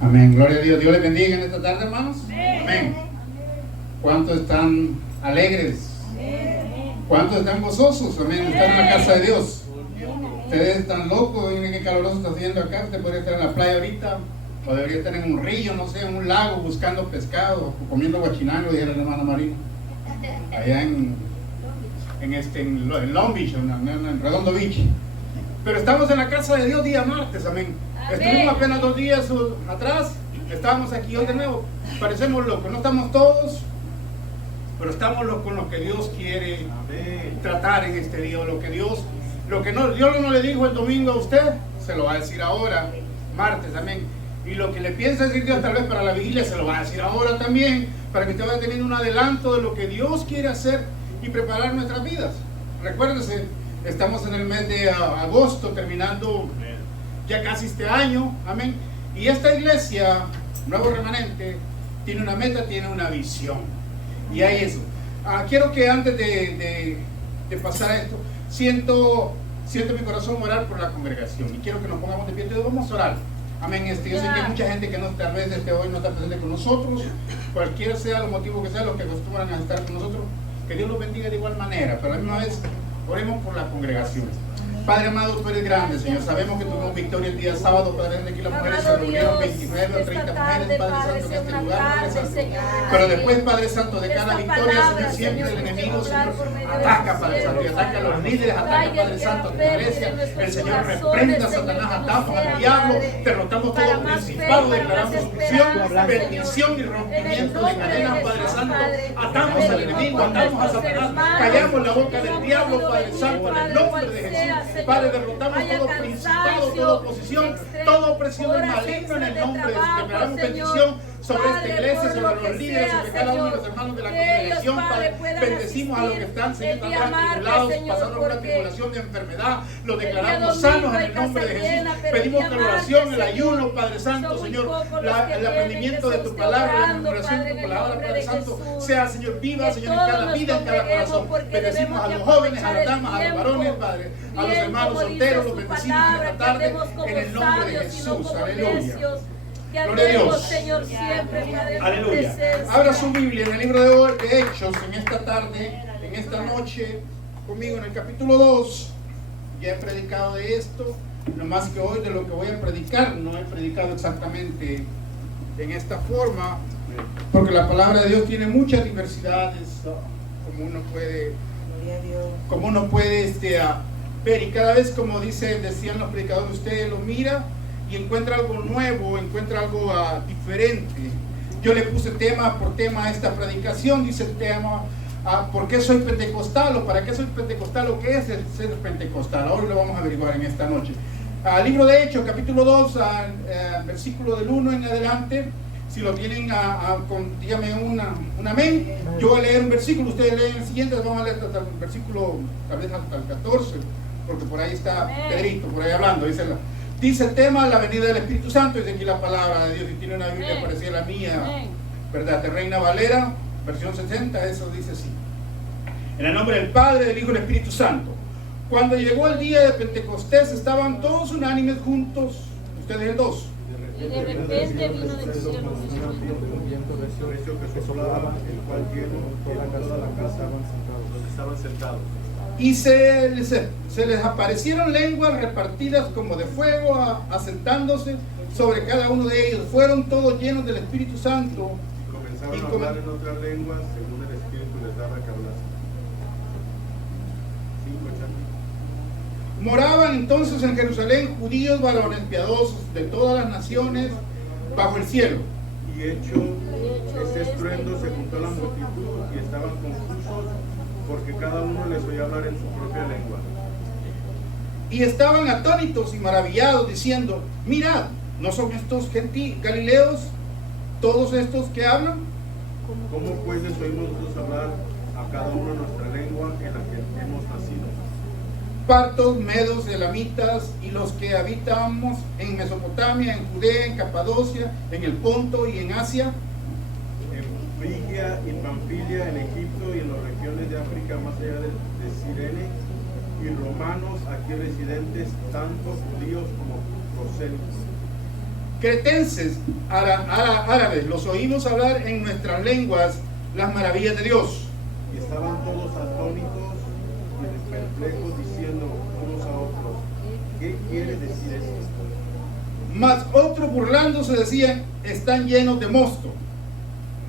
Amén, gloria a Dios. Dios les bendiga en esta tarde, hermanos. Amén. ¿Cuántos están alegres? ¿Cuántos están gozosos? Amén, están en la casa de Dios. Ustedes están locos, miren qué caloroso está haciendo acá. Usted podría estar en la playa ahorita, o debería estar en un río, no sé, en un lago, buscando pescado, o comiendo guachinango, dijera la hermana Marina. Allá en Long Beach, en Redondo Beach. Pero estamos en la casa de Dios día martes, amén. Estuvimos apenas 2 días atrás, estábamos aquí hoy de nuevo. Parecemos locos, no estamos todos, pero estamos con lo que Dios quiere tratar en este día, Dios no le dijo el domingo a usted, se lo va a decir ahora, martes, amén. Y lo que le piensa decir Dios tal vez para la vigilia, se lo va a decir ahora también, para que usted vaya teniendo un adelanto de lo que Dios quiere hacer y preparar nuestras vidas. Recuérdese, estamos en el mes de agosto, terminando ya casi este año, amén. Y esta iglesia, Nuevo Remanente, tiene una meta, tiene una visión. Y hay eso. Quiero que antes de pasar a esto, siento mi corazón orar por la congregación. Y quiero que nos pongamos de pie, entonces vamos a orar. Amén. Yo sé que hay mucha gente que tal vez hoy no está presente con nosotros, cualquiera sea los motivos que sea, los que acostumbran a estar con nosotros, que Dios los bendiga de igual manera, pero a la misma vez oremos por la congregación. Padre amado, tú eres grande, Señor. Sabemos que tuvimos victoria el día sábado, Padre, de aquí las mujeres se reunieron 29 o 30 mujeres, Padre Santo, en este lugar, Padre Santo. Pero después, Padre Santo, de cada victoria, Señor, siempre el enemigo, Señor, ataca, Padre Santo, y ataca a los líderes, ataca, Padre Santo, a tu iglesia. El Señor reprenda a Satanás, atamos al diablo, derrotamos todo principado, declaramos solución, bendición y rompimiento de cadenas, Padre Santo. Atamos al enemigo, atamos a Satanás, callamos la boca del diablo, Padre Santo, en el nombre de Jesús. Padre, derrotamos todo principado, toda oposición, toda opresión del maligno en el nombre de Jesús. Declaramos bendición sobre esta iglesia, sobre los líderes, sobre cada uno de los hermanos de la congregación, Padre. Bendecimos a los que están, Señor, también tribulados, pasando por una tribulación de enfermedad. Los declaramos sanos en el nombre de Jesús. Pedimos que la oración, el ayuno, Padre Santo, Señor, el aprendimiento de tu palabra, la memoración de tu palabra, Padre Santo, sea, Señor, viva, Señor, en cada vida, en cada corazón. Bendecimos a los jóvenes, a las damas, a los varones, Padre, a los hermanos solteros, los bendecimos en esta tarde, en el nombre de Jesús. Aleluya. Gloria a Dios. Señor, siempre, aleluya. Abra su Biblia en el libro de Hechos en esta tarde, en esta noche, conmigo en el capítulo 2. Ya he predicado de esto, no más que hoy de lo que voy a predicar. No he predicado exactamente en esta forma, porque la palabra de Dios tiene muchas diversidades, como uno puede ver, y cada vez, como decían los predicadores, usted lo mira y encuentra algo nuevo, encuentra algo diferente. Yo le puse tema por tema a esta predicación. Dice el tema, ¿por qué soy pentecostal? ¿O para qué soy pentecostal? ¿O qué es el ser pentecostal? Ahora lo vamos a averiguar en esta noche. Libro de Hechos, capítulo 2, versículo del 1 en adelante. Si lo tienen, dígame un amén. Yo voy a leer un versículo, ustedes leen el siguiente. Vamos a leer hasta el versículo, tal vez hasta el 14, porque por ahí está Pedrito, por ahí hablando. Dice el tema, la venida del Espíritu Santo. Dice aquí la palabra de Dios. Y tiene una Biblia parecida a la mía, ¿verdad? De Reina Valera, versión 60, eso dice así: en el nombre del Padre, del Hijo y del Espíritu Santo. Cuando llegó el día de Pentecostés, estaban todos unánimes juntos. Ustedes el 2. Y de repente vino del cielo un viento recio que soplaba, el cual llenó toda la casa donde estaban sentados. Y se les aparecieron lenguas repartidas como de fuego, asentándose sobre cada uno de ellos. Fueron todos llenos del Espíritu Santo. Y comenzaron a hablar en otras lenguas según el Espíritu les daba que hablasen. Moraban entonces en Jerusalén judíos, varones piadosos de todas las naciones bajo el cielo. Y hecho este estruendo, se juntó la multitud y estaban confusos, porque cada uno les oía hablar en su propia lengua. Y estaban atónitos y maravillados, diciendo: mirad, ¿no son estos galileos todos estos que hablan? ¿Cómo pues les oímos nosotros hablar a cada uno nuestra lengua en la que hemos nacido? Partos, medos, elamitas y los que habitamos en Mesopotamia, en Judea, en Capadocia, en el Ponto y en Asia, en Frigia y Pamfilia, en Egipto y en las regiones de África más allá de Cirene, y romanos aquí residentes, tanto judíos como prosélitos. cretenses, árabes, los oímos hablar en nuestras lenguas las maravillas de Dios. Y estaban todos atónitos y perplejos, diciendo unos a otros, ¿qué quiere decir esto? Mas otros burlándose decían, están llenos de mosto.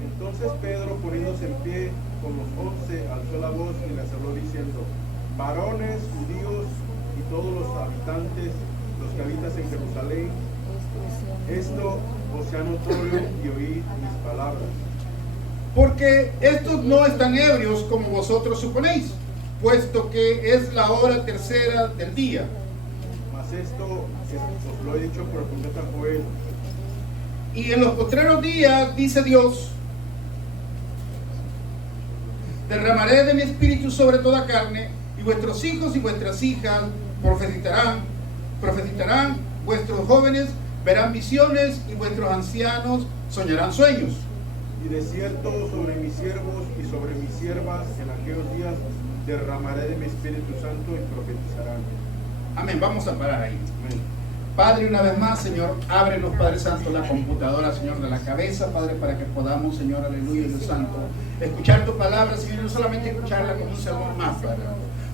Entonces Pedro, poniéndose en pie con los 11, alzó la voz y les habló diciendo, varones, judíos y todos los habitantes, los que habitan en Jerusalén, esto os sea notorio y oíd mis palabras. Porque estos no están ebrios como vosotros suponéis, puesto que es la hora tercera del día. Mas esto os lo he dicho por el profeta Joel. Y en los postreros días, dice Dios, derramaré de mi espíritu sobre toda carne, y vuestros hijos y vuestras hijas profetizarán, vuestros jóvenes verán visiones, y vuestros ancianos soñarán sueños. Y de cierto sobre mis siervos y sobre mis siervas en aquellos días derramaré de mi Espíritu Santo y profetizarán. Amén, vamos a parar ahí. Amén. Padre, una vez más, Señor, ábrenos, Padre Santo, la computadora, Señor, de la cabeza, Padre, para que podamos, Señor, aleluya, Dios Santo, escuchar tu palabra, Señor, y no solamente escucharla como un sermón más, Padre,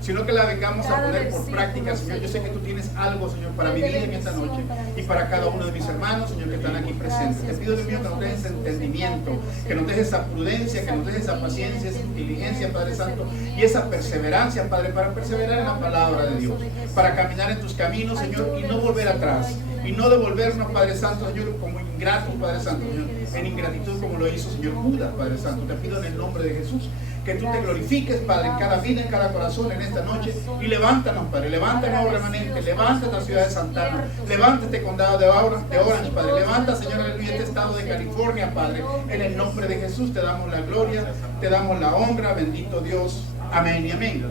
sino que la vengamos a poner por práctica, Señor. Yo sé que tú tienes algo, Señor, para mi vida en esta noche y para cada uno de mis hermanos, Señor, que están aquí presentes. Te pido, Dios mío, que nos dejes entendimiento, que nos dejes esa prudencia, que nos dejes esa paciencia, esa inteligencia, Padre Santo, y esa perseverancia, Padre, para perseverar en la palabra de Dios, para caminar en tus caminos, Señor, y no volver atrás, y no devolvernos, Padre Santo, Señor, como ingratos, Padre Santo, Señor, en ingratitud como lo hizo, Señor, Judas, Padre Santo. Te pido en el nombre de Jesús que tú te glorifiques, Padre, en cada vida, en cada corazón, en esta noche, y levántanos, Padre, levanta nuevo remanente, levanta la ciudad de Santana, levanta este condado de Orange, Padre, levanta, Señor, aleluya, este estado de California, Padre, en el nombre de Jesús te damos la gloria, te damos la honra, bendito Dios, amén y amén.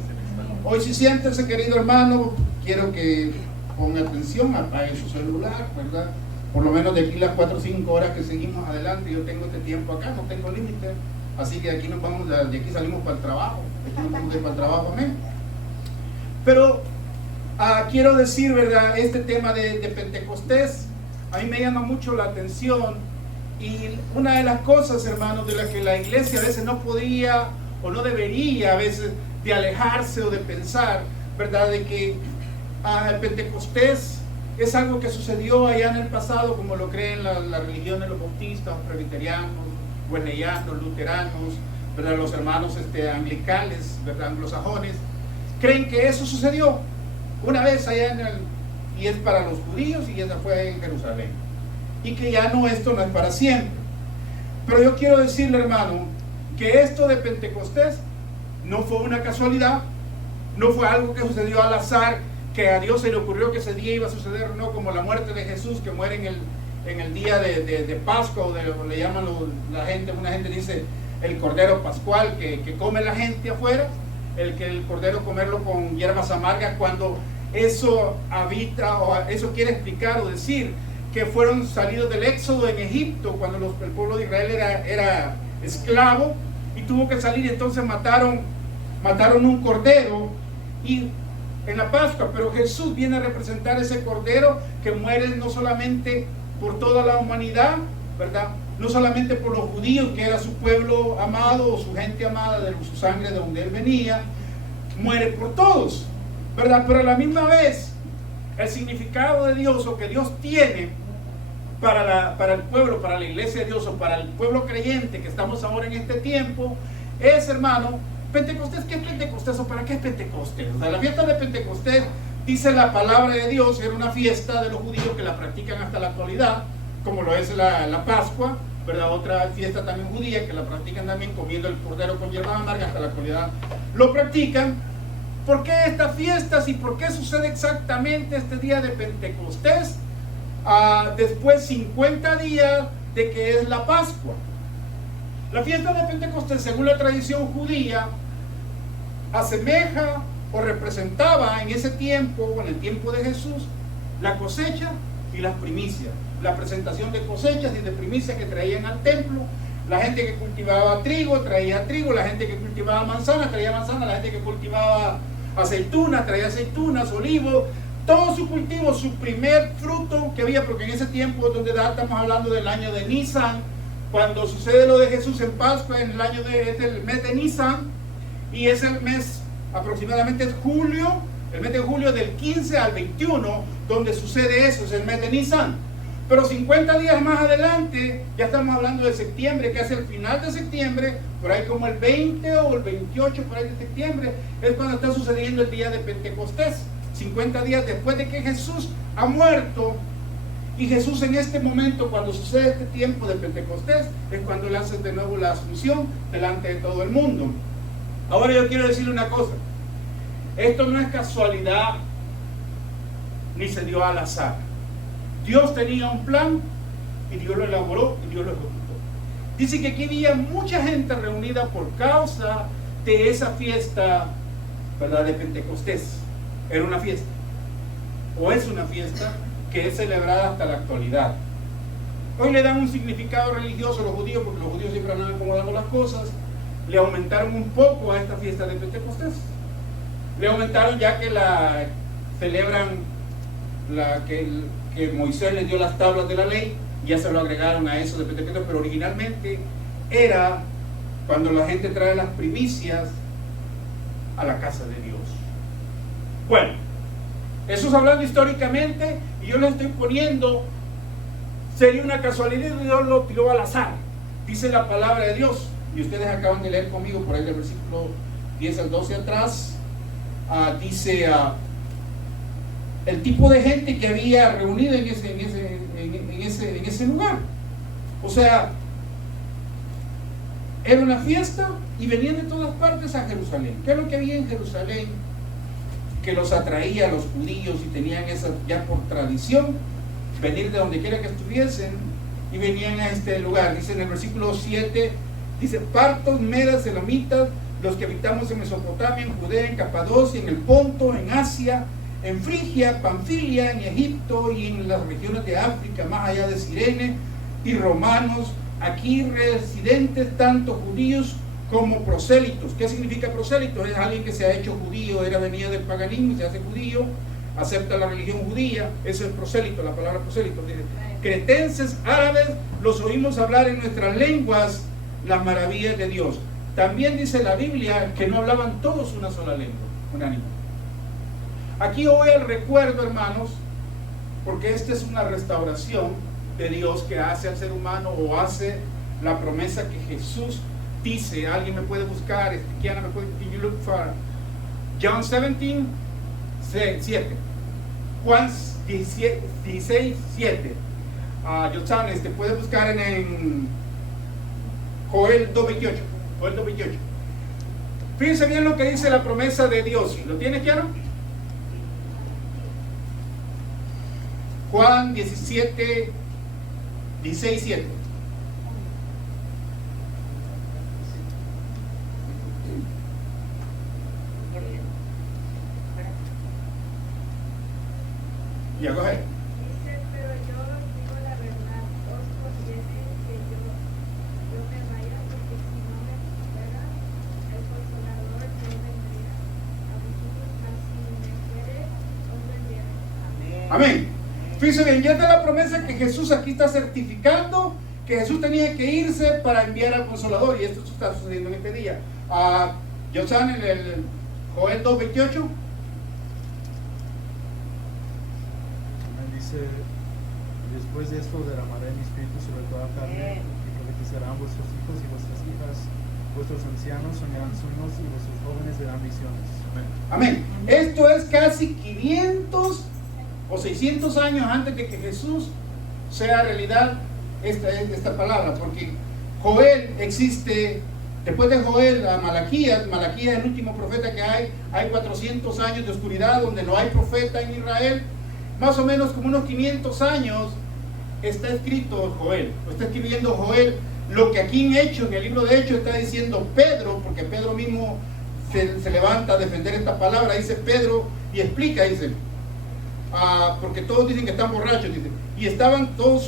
Hoy, si siéntese, querido hermano, quiero que ponga atención, apague su celular, ¿verdad? Por lo menos de aquí las 4 o 5 horas que seguimos adelante, yo tengo este tiempo acá, no tengo límite. Así que aquí nos vamos, de aquí salimos para el trabajo, aquí nos vamos para el trabajo, amén. Pero quiero decir, ¿verdad? Este tema de Pentecostés, a mí me llama mucho la atención, y una de las cosas, hermanos, de las que la iglesia a veces no podía o no debería a veces de alejarse o de pensar, ¿verdad? De que el Pentecostés es algo que sucedió allá en el pasado, como lo creen las religiones, los bautistas, los presbiterianos, wesleyanos, luteranos, ¿verdad? Los hermanos anglicanos, ¿verdad? Anglosajones, creen que eso sucedió una vez allá y es para los judíos, y esa fue en Jerusalén, y que ya no, esto no es para siempre. Pero yo quiero decirle, hermano, que esto de Pentecostés no fue una casualidad, no fue algo que sucedió al azar, que a Dios se le ocurrió que ese día iba a suceder, no, como la muerte de Jesús, que muere en el día de Pascua, o le llaman la gente, una gente dice el cordero pascual que come la gente afuera, el cordero comerlo con hierbas amargas, cuando eso habita, o eso quiere explicar o decir que fueron salidos del éxodo en Egipto, cuando el pueblo de Israel era esclavo y tuvo que salir, entonces mataron un cordero y en la Pascua, pero Jesús viene a representar ese cordero que muere no solamente por toda la humanidad, ¿verdad? No solamente por los judíos, que era su pueblo amado o su gente amada, de su sangre de donde él venía, muere por todos, ¿verdad? Pero a la misma vez, el significado de Dios, o que Dios tiene para el pueblo, para la iglesia de Dios, o para el pueblo creyente que estamos ahora en este tiempo, es, hermano, Pentecostés. ¿Qué es Pentecostés o para qué es Pentecostés? O sea, la fiesta de Pentecostés, dice la palabra de Dios, era una fiesta de los judíos que la practican hasta la actualidad, como lo es la Pascua, ¿verdad? Otra fiesta también judía que la practican también comiendo el cordero con hierbas amargas, hasta la actualidad lo practican. ¿Por qué estas fiestas y por qué sucede exactamente este día de Pentecostés? Después 50 días de que es la Pascua. La fiesta de Pentecostés, según la tradición judía, asemeja o representaba en ese tiempo, o en el tiempo de Jesús, la cosecha y las primicias, la presentación de cosechas y de primicias que traían al templo. La gente que cultivaba trigo traía trigo, la gente que cultivaba manzana traía manzana, la gente que cultivaba aceitunas traía aceitunas, olivos, todo su cultivo, su primer fruto que había, porque en ese tiempo donde estamos hablando del año de Nisan, cuando sucede lo de Jesús en Pascua, en el año es el mes de Nisan, y es el mes aproximadamente es julio, el mes de julio del 15 al 21, donde sucede eso, es el mes de Nisan. Pero 50 días más adelante, ya estamos hablando de septiembre, que es el final de septiembre, por ahí como el 20 o el 28 por ahí de septiembre, es cuando está sucediendo el día de Pentecostés. 50 días después de que Jesús ha muerto. Y Jesús en este momento, cuando sucede este tiempo de Pentecostés, es cuando le hace de nuevo la asunción delante de todo el mundo. Ahora yo quiero decirle una cosa. Esto no es casualidad, ni se dio al azar. Dios tenía un plan y Dios lo elaboró y Dios lo ejecutó. Dice que aquí había mucha gente reunida por causa de esa fiesta, ¿verdad?, de Pentecostés. Era una fiesta, o es una fiesta que es celebrada hasta la actualidad. Hoy le dan un significado religioso a los judíos, porque los judíos siempre andan acomodando las cosas. Le aumentaron un poco a esta fiesta de Pentecostés. Le aumentaron ya que la celebran, que Moisés les dio las tablas de la ley, ya se lo agregaron a eso de Pentecostés, pero originalmente era cuando la gente trae las primicias a la casa de Dios. Bueno, eso es hablando históricamente, y yo les estoy poniendo, sería una casualidad, Dios lo tiró al azar, dice la palabra de Dios, y ustedes acaban de leer conmigo por ahí del versículo 10 al 12 atrás, dice el tipo de gente que había reunido en ese lugar. O sea, era una fiesta y venían de todas partes a Jerusalén. ¿Qué es lo que había en Jerusalén que los atraía a los judíos y tenían esa ya por tradición venir de donde quiera que estuviesen y venían a este lugar? Dice en el versículo 7, dice: partos, medas, elamitas, los que habitamos en Mesopotamia, en Judea, en Capadocia, en el Ponto, en Asia, en Frigia, Panfilia, en Egipto y en las regiones de África, más allá de Cirene, y romanos, aquí residentes, tanto judíos como prosélitos. ¿Qué significa prosélitos? Es alguien que se ha hecho judío, venía del paganismo y se hace judío, acepta la religión judía. Eso es prosélito, la palabra prosélito. Dice: cretenses, árabes, los oímos hablar en nuestras lenguas las maravillas de Dios. También dice la Biblia que no hablaban todos una sola lengua, unánime. Aquí hoy el recuerdo, hermanos, porque esta es una restauración de Dios que hace al ser humano, o hace la promesa que Jesús dice. Alguien me puede buscar, Kiana me puede, can you look for John 17, 7, Juan 16, 7. Yotzan, puede buscar en Joel 2:28. Joel 2:28. Fíjense bien lo que dice la promesa de Dios. ¿Lo tiene, Kiana? Juan 17, 16, 7. Ya, coge. Dice: pero yo os digo la verdad, os conviene que yo me vaya, porque si no me fuera, el Consolador no vendría a vosotros, mas si me fuere, os vendrá. Amén. Fíjense bien, ya está la promesa que Jesús aquí está certificando que Jesús tenía que irse para enviar al Consolador, y esto está sucediendo en este día. Yosan, en el Joel 2:28. Dice: después de esto derramaré mi espíritu sobre toda carne, y profetizarán vuestros hijos y vuestras hijas, vuestros ancianos soñarán sueños y vuestros jóvenes verán visiones. Amén. Esto es casi 500 o 600 años antes de que Jesús sea realidad esta palabra, porque Joel existe después de Joel a Malaquías. Malaquías es el último profeta que hay 400 años de oscuridad donde no hay profeta en Israel. Más o menos como unos 500 años está escrito Joel, lo está escribiendo Joel. Lo que aquí en Hechos, en el libro de Hechos, está diciendo Pedro, porque Pedro mismo se levanta a defender esta palabra, dice Pedro y explica, dice: porque todos dicen que están borrachos, dice, y estaban todos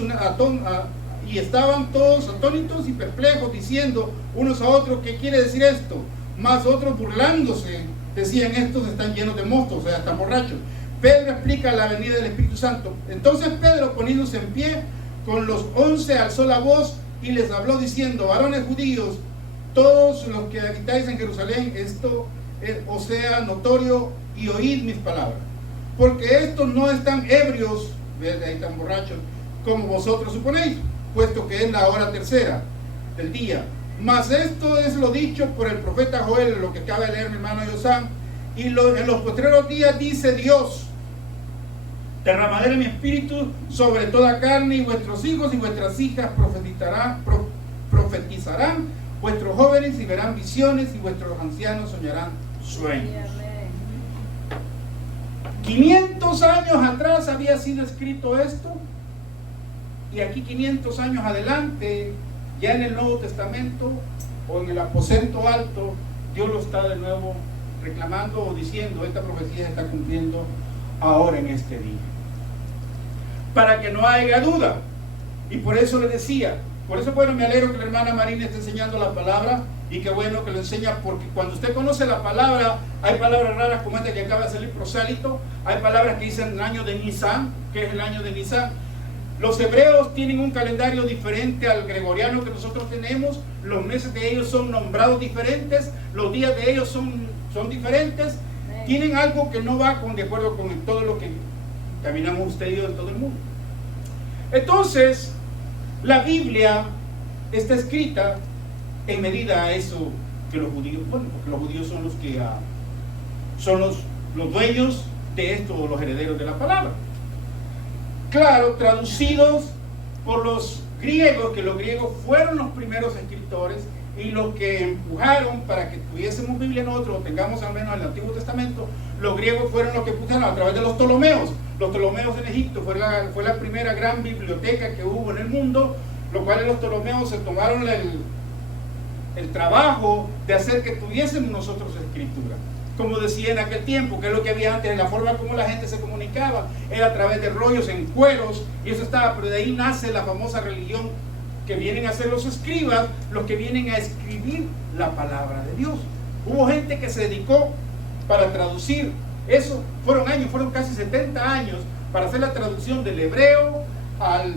atónitos y perplejos, diciendo unos a otros: ¿qué quiere decir esto? Más otros burlándose decían: estos están llenos de mosto, o sea, están borrachos. Pedro explica la venida del Espíritu Santo. Entonces Pedro, poniéndose en pie, con los 11 alzó la voz y les habló diciendo: varones judíos, todos los que habitáis en Jerusalén, esto os sea notorio, y oíd mis palabras. Porque estos no están ebrios, ahí están borrachos, como vosotros suponéis, puesto que es la hora tercera del día. Mas esto es lo dicho por el profeta Joel, lo que acaba de leer mi hermano Yosam. Y en los postreros días dice Dios: derramaré mi espíritu sobre toda carne, y vuestros hijos y vuestras hijas profetizarán, vuestros jóvenes y verán visiones, y vuestros ancianos soñarán sueños. 500 años atrás había sido escrito esto, y aquí 500 años adelante, ya en el Nuevo Testamento o en el aposento alto, Dios lo está de nuevo reclamando o diciendo: esta profecía se está cumpliendo ahora en este día, para que no haya duda. Y por eso le decía, por eso, bueno, me alegro que la hermana Marina esté enseñando la palabra, y qué bueno que lo enseña, porque cuando usted conoce la palabra, hay palabras raras como esta que acaba de salir, prosélito, hay palabras que dicen el año de Nisan, que es el año de Nisan. Los hebreos tienen un calendario diferente al gregoriano que nosotros tenemos, los meses de ellos son nombrados diferentes, los días de ellos son diferentes, tienen algo que no va de acuerdo con todo lo que caminamos usted y yo en todo el mundo. Entonces, la Biblia está escrita en medida a eso que los judíos, bueno, porque los judíos son los que son los dueños de esto, los herederos de la palabra. Claro, traducidos por los griegos, que los griegos fueron los primeros escritores y los que empujaron para que tuviésemos Biblia nosotros, o tengamos al menos el Antiguo Testamento. Los griegos fueron los que empujaron a través de los Ptolomeos. Los Ptolomeos en Egipto fue la primera gran biblioteca que hubo en el mundo, lo cual los Ptolomeos se tomaron el trabajo de hacer que tuviésemos nosotros escritura. Como decía en aquel tiempo, que es lo que había antes, la forma como la gente se comunicaba era a través de rollos en cueros, y eso estaba, pero de ahí nace la famosa religión que vienen a ser los escribas, los que vienen a escribir la palabra de Dios. Hubo gente que se dedicó para traducir eso, fueron casi 70 años para hacer la traducción del hebreo al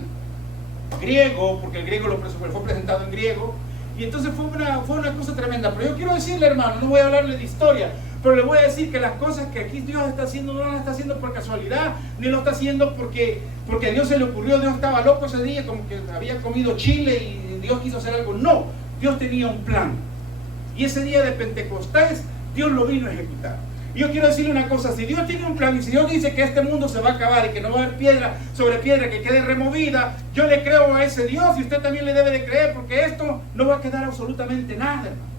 griego, porque el griego fue presentado en griego, y entonces fue una cosa tremenda. Pero yo quiero decirle, hermano, no voy a hablarle de historia, pero le voy a decir que las cosas que aquí Dios está haciendo no las está haciendo por casualidad, ni lo está haciendo porque a Dios se le ocurrió. Dios estaba loco ese día, como que había comido chile y Dios quiso hacer algo. No, Dios tenía un plan, y ese día de Pentecostés Dios lo vino a ejecutar. Y yo quiero decirle una cosa: si Dios tiene un plan, y si Dios dice que este mundo se va a acabar y que no va a haber piedra sobre piedra que quede removida, yo le creo a ese Dios, y usted también le debe de creer, porque esto no va a quedar absolutamente nada, hermano.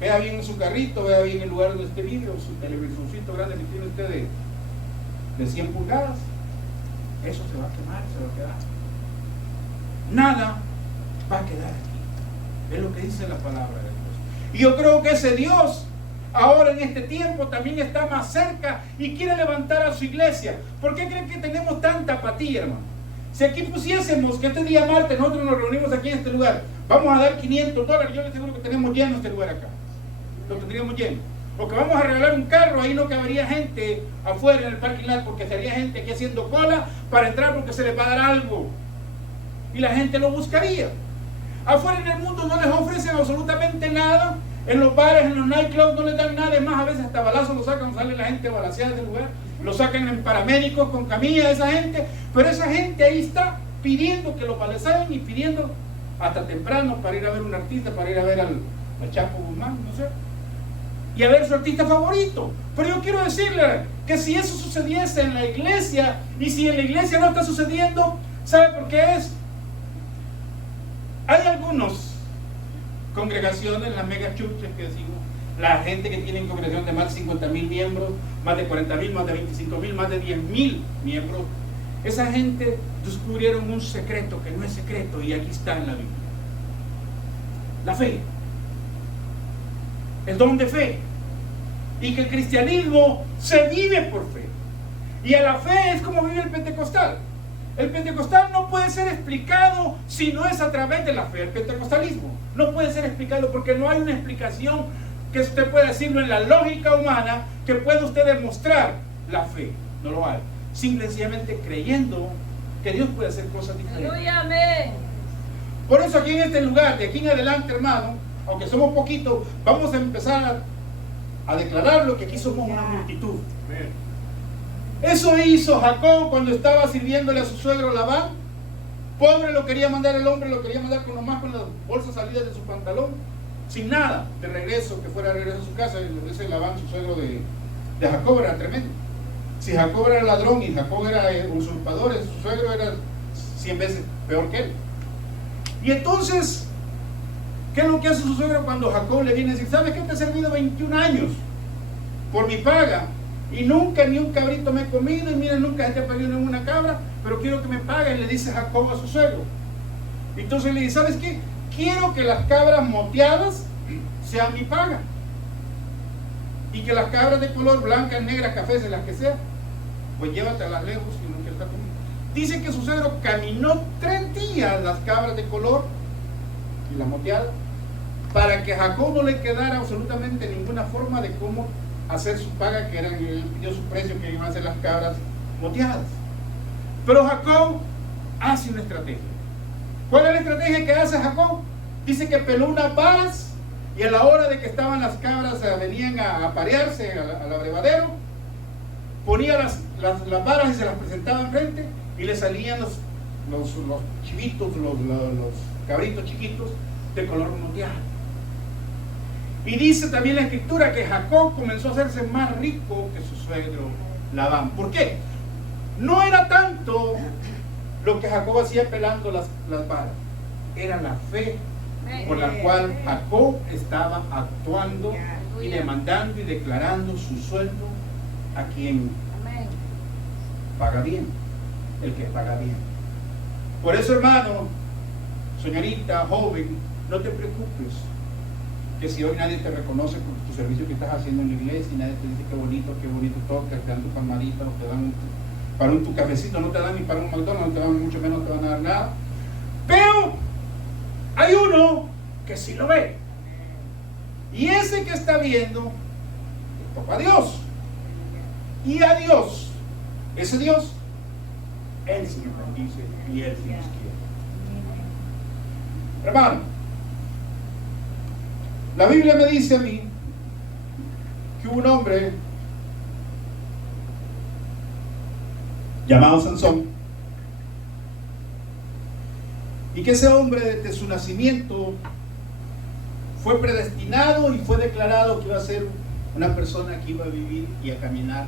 Vea bien en su carrito, vea bien el lugar donde esté vive, o su televisorcito grande que tiene usted de 100 pulgadas, eso se va a quemar, se va a quedar. Nada va a quedar aquí. Es lo que dice la palabra de Dios. Y yo creo que ese Dios ahora en este tiempo también está más cerca y quiere levantar a su iglesia. ¿Por qué creen que tenemos tanta apatía, hermano? Si aquí pusiésemos que este día martes nosotros nos reunimos aquí en este lugar, vamos a dar $500, yo les aseguro que tenemos lleno este lugar acá, lo tendríamos lleno. O que vamos a regalar un carro, ahí no cabería gente afuera en el parking lot, porque estaría gente aquí haciendo cola para entrar porque se les va a dar algo, y la gente lo buscaría. Afuera en el mundo no les ofrecen absolutamente nada. En los bares, en los nightclubs no les dan nada, es más, a veces hasta balazos lo sacan, sale la gente balaceada del lugar, lo sacan en paramédicos con camilla de esa gente, pero esa gente ahí está pidiendo que lo balaceen, y pidiendo hasta temprano para ir a ver un artista, para ir a ver al Chapo Guzmán, no sé, y a ver su artista favorito. Pero yo quiero decirle que si eso sucediese en la iglesia, y si en la iglesia no está sucediendo, ¿sabe por qué es? Hay algunos congregaciones, las mega churches que decimos, la gente que tiene congregación de más de 50,000 miembros, más de 40,000, más de 25,000, más de 10,000 miembros, esa gente descubrieron un secreto que no es secreto, y aquí está en la Biblia: la fe, el don de fe, y que el cristianismo se vive por fe, y a la fe es como vive el pentecostal. El pentecostal no puede ser explicado si no es a través de la fe. El pentecostalismo no puede ser explicado porque no hay una explicación que usted pueda decirlo en la lógica humana, que pueda usted demostrar la fe, no lo hay. Simple y sencillamente creyendo que Dios puede hacer cosas diferentes. Aleluya, amén. Por eso aquí en este lugar, de aquí en adelante, hermano, aunque somos poquitos, vamos a empezar a declarar lo que aquí somos una multitud. Eso hizo Jacob cuando estaba sirviéndole a su suegro Labán. Pobre lo quería mandar el hombre, lo quería mandar con nomás con las bolsas salidas de su pantalón, sin nada de regreso, que fuera regreso a su casa. Y lo dice Labán, su suegro de Jacob, era tremendo. Si Jacob era ladrón y Jacob era usurpador, su suegro era 100 veces peor que él. Y entonces, ¿qué es lo que hace su suegro cuando Jacob le viene a decir: ¿sabes qué? Te he servido 21 años por mi paga y nunca ni un cabrito me he comido, y mira, nunca se te ha pedido ninguna cabra, pero quiero que me paguen? Le dice Jacob a su suegro. Entonces le dice: ¿sabes qué? Quiero que las cabras moteadas sean mi paga, y que las cabras de color blancas, negras, cafés, las que sean, pues llévatelas lejos y no quiero estar conmigo. Dice que su suegro caminó 3 días las cabras de color y las moteadas, para que a Jacob no le quedara absolutamente ninguna forma de cómo hacer su paga, que eran, él pidió su precio, que iban a ser las cabras moteadas. Pero Jacob hace una estrategia. ¿Cuál es la estrategia que hace Jacob? Dice que peló unas varas, y a la hora de que estaban las cabras, venían a aparearse al abrevadero, ponía las varas y se las presentaba enfrente, y le salían los chivitos, los cabritos chiquitos de color moteado. Y dice también la escritura que Jacob comenzó a hacerse más rico que su suegro Labán. ¿Por qué? No era tanto lo que Jacob hacía pelando las varas, era la fe por la cual Jacob estaba actuando y demandando y declarando su sueldo a quien paga bien, el que paga bien. Por eso, hermano, señorita, joven, no te preocupes que si hoy nadie te reconoce por tu servicio que estás haciendo en la iglesia, y nadie te dice qué bonito toca, te dan tu palmadita, o te dan para tu cafecito, no te dan ni para un McDonald's, no te dan, mucho menos te van a dar nada. Pero hay uno que sí lo ve, y ese que está viendo le toca a Dios, y a Dios, ese Dios, Él sí nos bendice y Él sí nos quiere. Hermano, la Biblia me dice a mí que hubo un hombre llamado Sansón, y que ese hombre desde su nacimiento fue predestinado y fue declarado que iba a ser una persona que iba a vivir y a caminar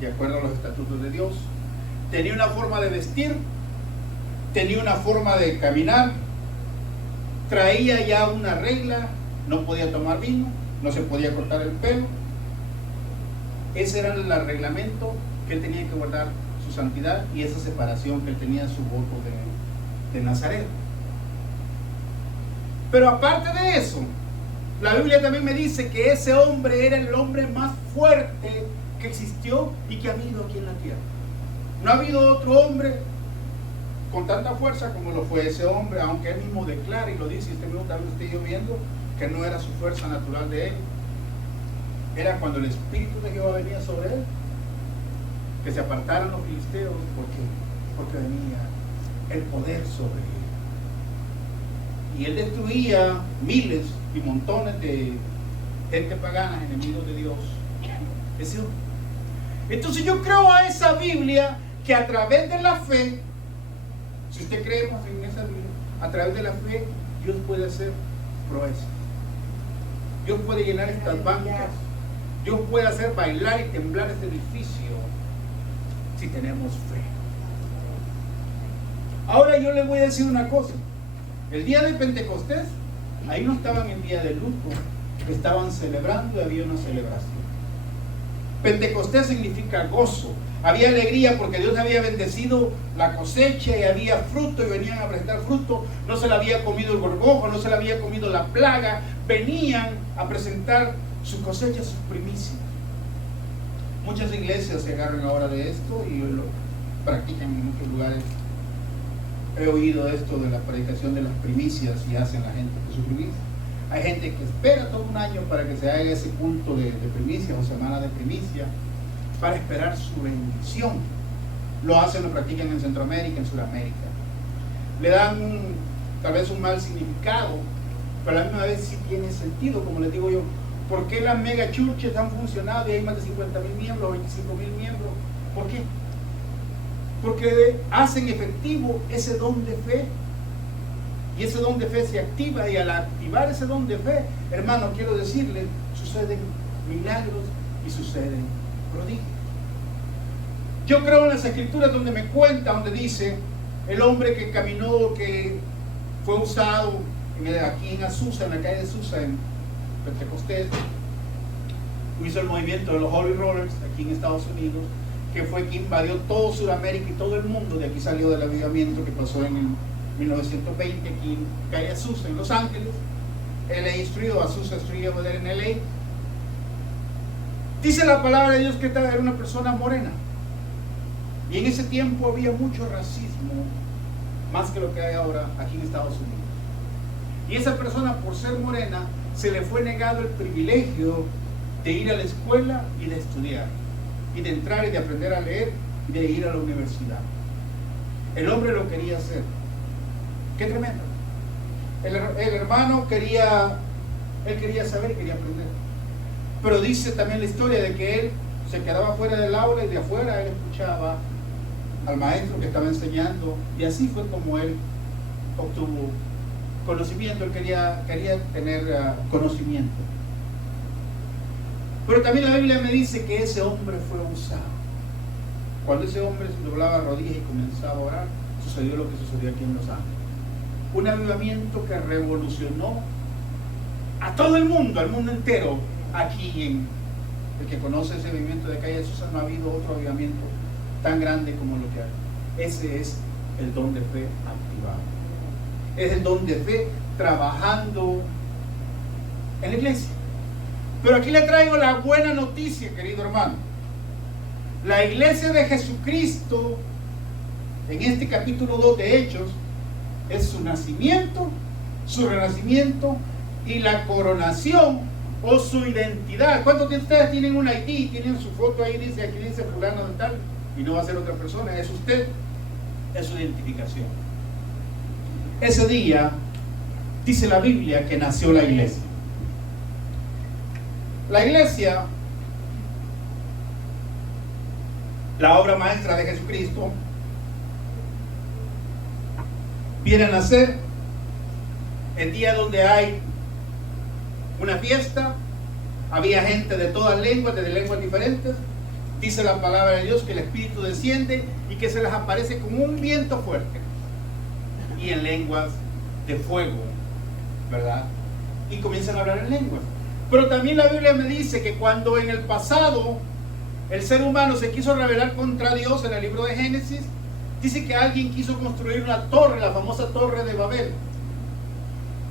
de acuerdo a los estatutos de Dios. Tenía una forma de vestir, tenía una forma de caminar, traía ya una regla: no podía tomar vino, no se podía cortar el pelo. Ese era el reglamento que él tenía que guardar, su santidad, y esa separación que él tenía en su voto de Nazaret. Pero aparte de eso, la Biblia también me dice que ese hombre era el hombre más fuerte que existió y que ha habido aquí en la tierra. No ha habido otro hombre con tanta fuerza como lo fue ese hombre, aunque él mismo declara y lo dice, y usted mismo también lo estoy viendo, que no era su fuerza natural de él, era cuando el Espíritu de Jehová venía sobre él, que se apartaran los filisteos, porque venía el poder sobre él. Y él destruía miles y montones de gente pagana, enemigos de Dios. Ese hombre. Entonces yo creo a esa Biblia que a través de la fe, si usted cree en esa Biblia, a través de la fe Dios puede hacer proezas. Dios puede llenar estas bancas, Dios puede hacer bailar y temblar este edificio si tenemos fe. Ahora yo les voy a decir una cosa: el día de Pentecostés, ahí no estaban en día de luto, estaban celebrando y había una celebración. Pentecostés significa gozo, había alegría porque Dios había bendecido la cosecha y había fruto y venían a presentar fruto. No se le había comido el gorgojo, no se le había comido la plaga, venían a presentar su cosecha, sus primicias. Muchas iglesias se agarran ahora de esto y lo practican en muchos lugares. He oído esto de la predicación de las primicias y hacen la gente que sus primicias. Hay gente que espera todo un año para que se haga ese culto de primicias o semana de primicia. para esperar su bendición. Lo hacen, lo practican en Centroamérica, en Sudamérica. Le dan tal vez un mal significado, pero a la misma vez sí tiene sentido, como les digo yo. ¿Por qué las mega churches han funcionado y hay más de 50,000 miembros, 25,000 miembros? ¿Por qué? Porque hacen efectivo ese don de fe. Y ese don de fe se activa, y al activar ese don de fe, hermano, quiero decirle, suceden milagros y suceden prodigios. Yo creo en las escrituras donde me cuenta, donde dice el hombre que caminó, que fue usado aquí en Azusa, en la calle de Azusa, en Pentecostés, hizo el movimiento de los Holy Rollers aquí en Estados Unidos, que fue que invadió todo Sudamérica y todo el mundo. De aquí salió del avivamiento que pasó en 1920 aquí en calle Azusa, en Los Ángeles, LA Street o Azusa Street en LA. Dice la palabra de Dios que era una persona morena, y en ese tiempo había mucho racismo, más que lo que hay ahora aquí en Estados Unidos. Y esa persona, por ser morena, se le fue negado el privilegio de ir a la escuela y de estudiar, y de entrar y de aprender a leer y de ir a la universidad. El hombre lo quería hacer. Qué tremendo. El hermano quería saber y quería aprender. Pero dice también la historia de que él se quedaba fuera del aula, y de afuera él escuchaba al maestro que estaba enseñando, y así fue como él obtuvo conocimiento. Él quería tener conocimiento. Pero también la Biblia me dice que ese hombre fue usado. Cuando ese hombre se doblaba rodillas y comenzaba a orar, sucedió lo que sucedió aquí en Los Ángeles. Un avivamiento que revolucionó a todo el mundo, al mundo entero. Aquí, en el que conoce ese movimiento de calle de Azusa, no ha habido otro avivamiento tan grande como lo que hay. Ese es el don de fe activado. Es el don de fe trabajando en la iglesia. Pero aquí le traigo la buena noticia, querido hermano. La iglesia de Jesucristo, en este capítulo 2 de Hechos, es su nacimiento, su renacimiento y la coronación o su identidad. ¿Cuántos de ustedes tienen un ID? Tienen su foto ahí, dice, aquí dice fulano de tal, y no va a ser otra persona, es usted, es su identificación. Ese día, dice la Biblia, que nació la iglesia. La iglesia, la obra maestra de Jesucristo, viene a nacer el día donde hay una fiesta. Había gente de todas lenguas, de lenguas diferentes. Dice la palabra de Dios que el Espíritu desciende y que se les aparece como un viento fuerte, y en lenguas de fuego, ¿verdad? Y comienzan a hablar en lenguas. Pero también la Biblia me dice que cuando en el pasado el ser humano se quiso rebelar contra Dios, en el libro de Génesis, dice que alguien quiso construir una torre, la famosa torre de Babel.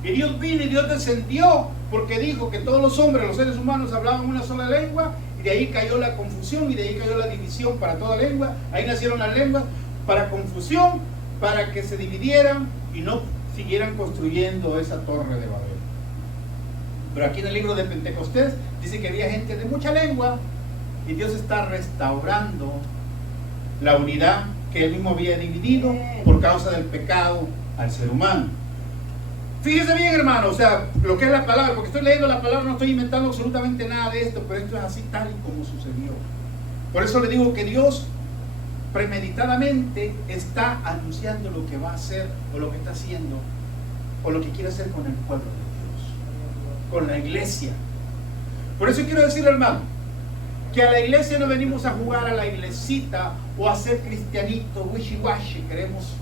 Y Dios vino y Dios descendió, porque dijo que todos los hombres, los seres humanos, hablaban una sola lengua, y de ahí cayó la confusión, y de ahí cayó la división para toda lengua. Ahí nacieron las lenguas para confusión, para que se dividieran y no siguieran construyendo esa torre de Babel. Pero aquí en el libro de Pentecostés dice que había gente de mucha lengua, y Dios está restaurando la unidad que Él mismo había dividido por causa del pecado al ser humano. Fíjese bien, hermano, o sea, lo que es la palabra, porque estoy leyendo la palabra, no estoy inventando absolutamente nada de esto, pero esto es así tal y como sucedió. Por eso le digo que Dios premeditadamente está anunciando lo que va a hacer, o lo que está haciendo, o lo que quiere hacer con el pueblo de Dios, con la iglesia. Por eso quiero decirle, hermano, que a la iglesia no venimos a jugar a la iglesita o a ser cristianito wishy-washy. Queremos,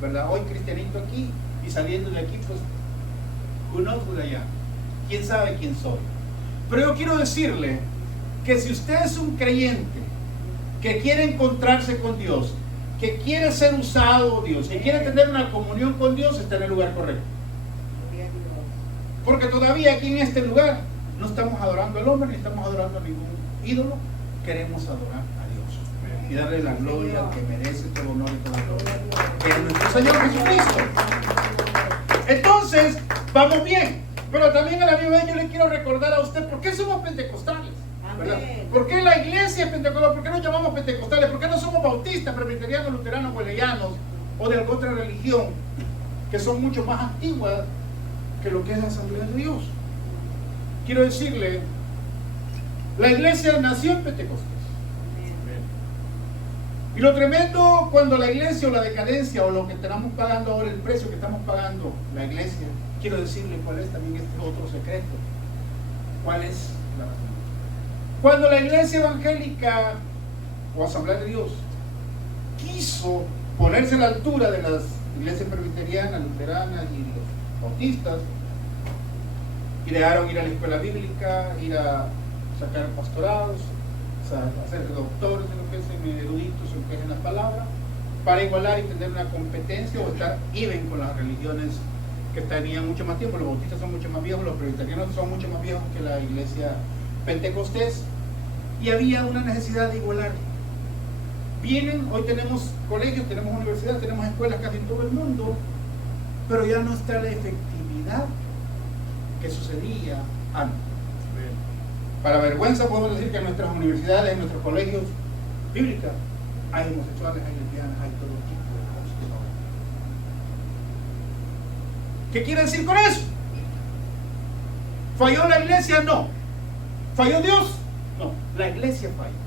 ¿verdad? Hoy cristianito aquí, y saliendo de aquí, pues, who knows who I am. ¿Quién sabe quién soy? Pero yo quiero decirle que si usted es un creyente que quiere encontrarse con Dios, que quiere ser usado por Dios, que quiere tener una comunión con Dios, está en el lugar correcto. Porque todavía aquí en este lugar no estamos adorando al hombre, ni estamos adorando a ningún ídolo. Queremos adorar a Dios y darle la gloria que merece todo honor y toda gloria, que es nuestro Señor Jesucristo. Entonces, vamos bien. Pero también a la misma vez yo le quiero recordar a usted por qué somos pentecostales. ¿verdad? Amén. ¿Por qué la iglesia es pentecostal? ¿Por qué nos llamamos pentecostales? ¿Por qué no somos bautistas, presbiterianos, luteranos, wesleyanos o de alguna otra religión que son mucho más antiguas que lo que es la Asamblea de Dios? Quiero decirle, la iglesia nació en Pentecostés. Y lo tremendo cuando la iglesia o la decadencia o lo que estamos pagando ahora, el precio que estamos pagando la iglesia, quiero decirle cuál es también este otro secreto. ¿Cuál es la razón? Cuando la iglesia evangélica o Asamblea de Dios quiso ponerse a la altura de las iglesias presbiterianas, luteranas y los bautistas, y dejaron ir a la escuela bíblica, ir a sacar pastorados, o sea, hacer doctores en lo que es eruditos en lo que es en las palabras, para igualar y tener una competencia o estar even con las religiones que tenían mucho más tiempo. Los bautistas son mucho más viejos, los presbiterianos son mucho más viejos que la iglesia pentecostés, y había una necesidad de igualar. Vienen, hoy tenemos colegios, tenemos universidades, tenemos escuelas casi en todo el mundo, pero ya no está la efectividad que sucedía antes. Para vergüenza podemos decir que en nuestras universidades, en nuestros colegios bíblicos, hay homosexuales, hay lesbianas, hay todo tipo de cosas ahora. ¿Qué quiere decir con eso? ¿Falló la iglesia? No. ¿Falló Dios? No. La iglesia falló.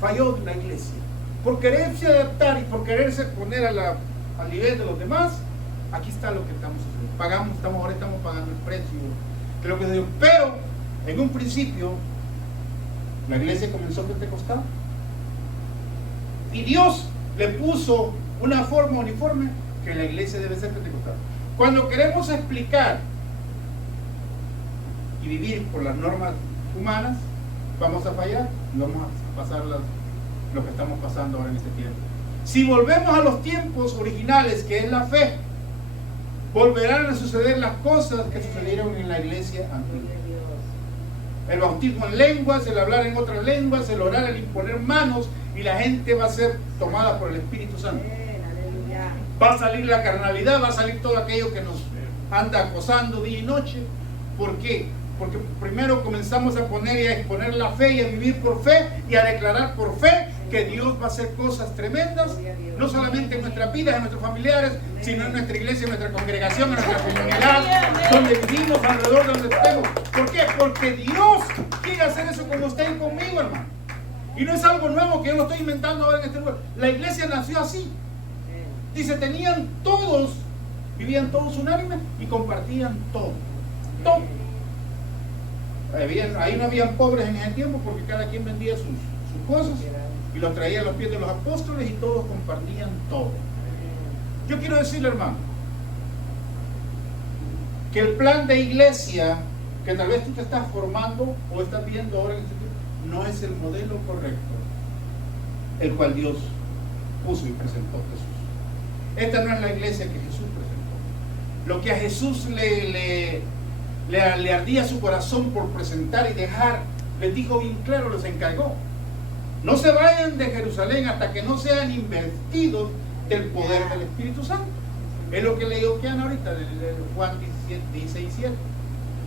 Falló la iglesia. Por quererse adaptar y por quererse poner al nivel de los demás, aquí está lo que estamos haciendo. Ahora estamos pagando el precio de lo que se dio. Pero en un principio, la iglesia comenzó pentecostal y Dios le puso una forma uniforme que la iglesia debe ser pentecostal. Cuando queremos explicar y vivir por las normas humanas, vamos a fallar y vamos a pasar lo que estamos pasando ahora en este tiempo. Si volvemos a los tiempos originales, que es la fe, volverán a suceder las cosas que sucedieron en la iglesia antigua. El bautismo en lenguas, el hablar en otras lenguas, el orar, el imponer manos, y la gente va a ser tomada por el Espíritu Santo. Va a salir la carnalidad, va a salir todo aquello que nos anda acosando día y noche. ¿Por qué? Porque primero comenzamos a poner y a exponer la fe y a vivir por fe y a declarar por fe que Dios va a hacer cosas tremendas, no solamente en nuestras vidas, en nuestros familiares, sino en nuestra iglesia, en nuestra congregación, en nuestra comunidad, donde vivimos, alrededor de donde estemos. ¿Por qué? Porque Dios quiere hacer eso con usted y conmigo, hermano. Y no es algo nuevo que yo lo estoy inventando ahora en este lugar. La iglesia nació así. Dice, vivían todos unánimes y compartían todo. Todo. Ahí no habían pobres en ese tiempo porque cada quien vendía sus cosas y los traía a los pies de los apóstoles y todos compartían todo. Yo quiero decirle, hermano, que el plan de iglesia que tal vez tú te estás formando o estás viendo ahora en este tiempo no es el modelo correcto, el cual Dios puso y presentó Jesús. Esta no es la iglesia que Jesús presentó. Lo que a Jesús le ardía su corazón por presentar y dejar, les dijo bien claro, les encargó: no se vayan de Jerusalén hasta que no sean investidos del poder del Espíritu Santo. Es lo que leyó Kiana ahorita de Juan 16:7.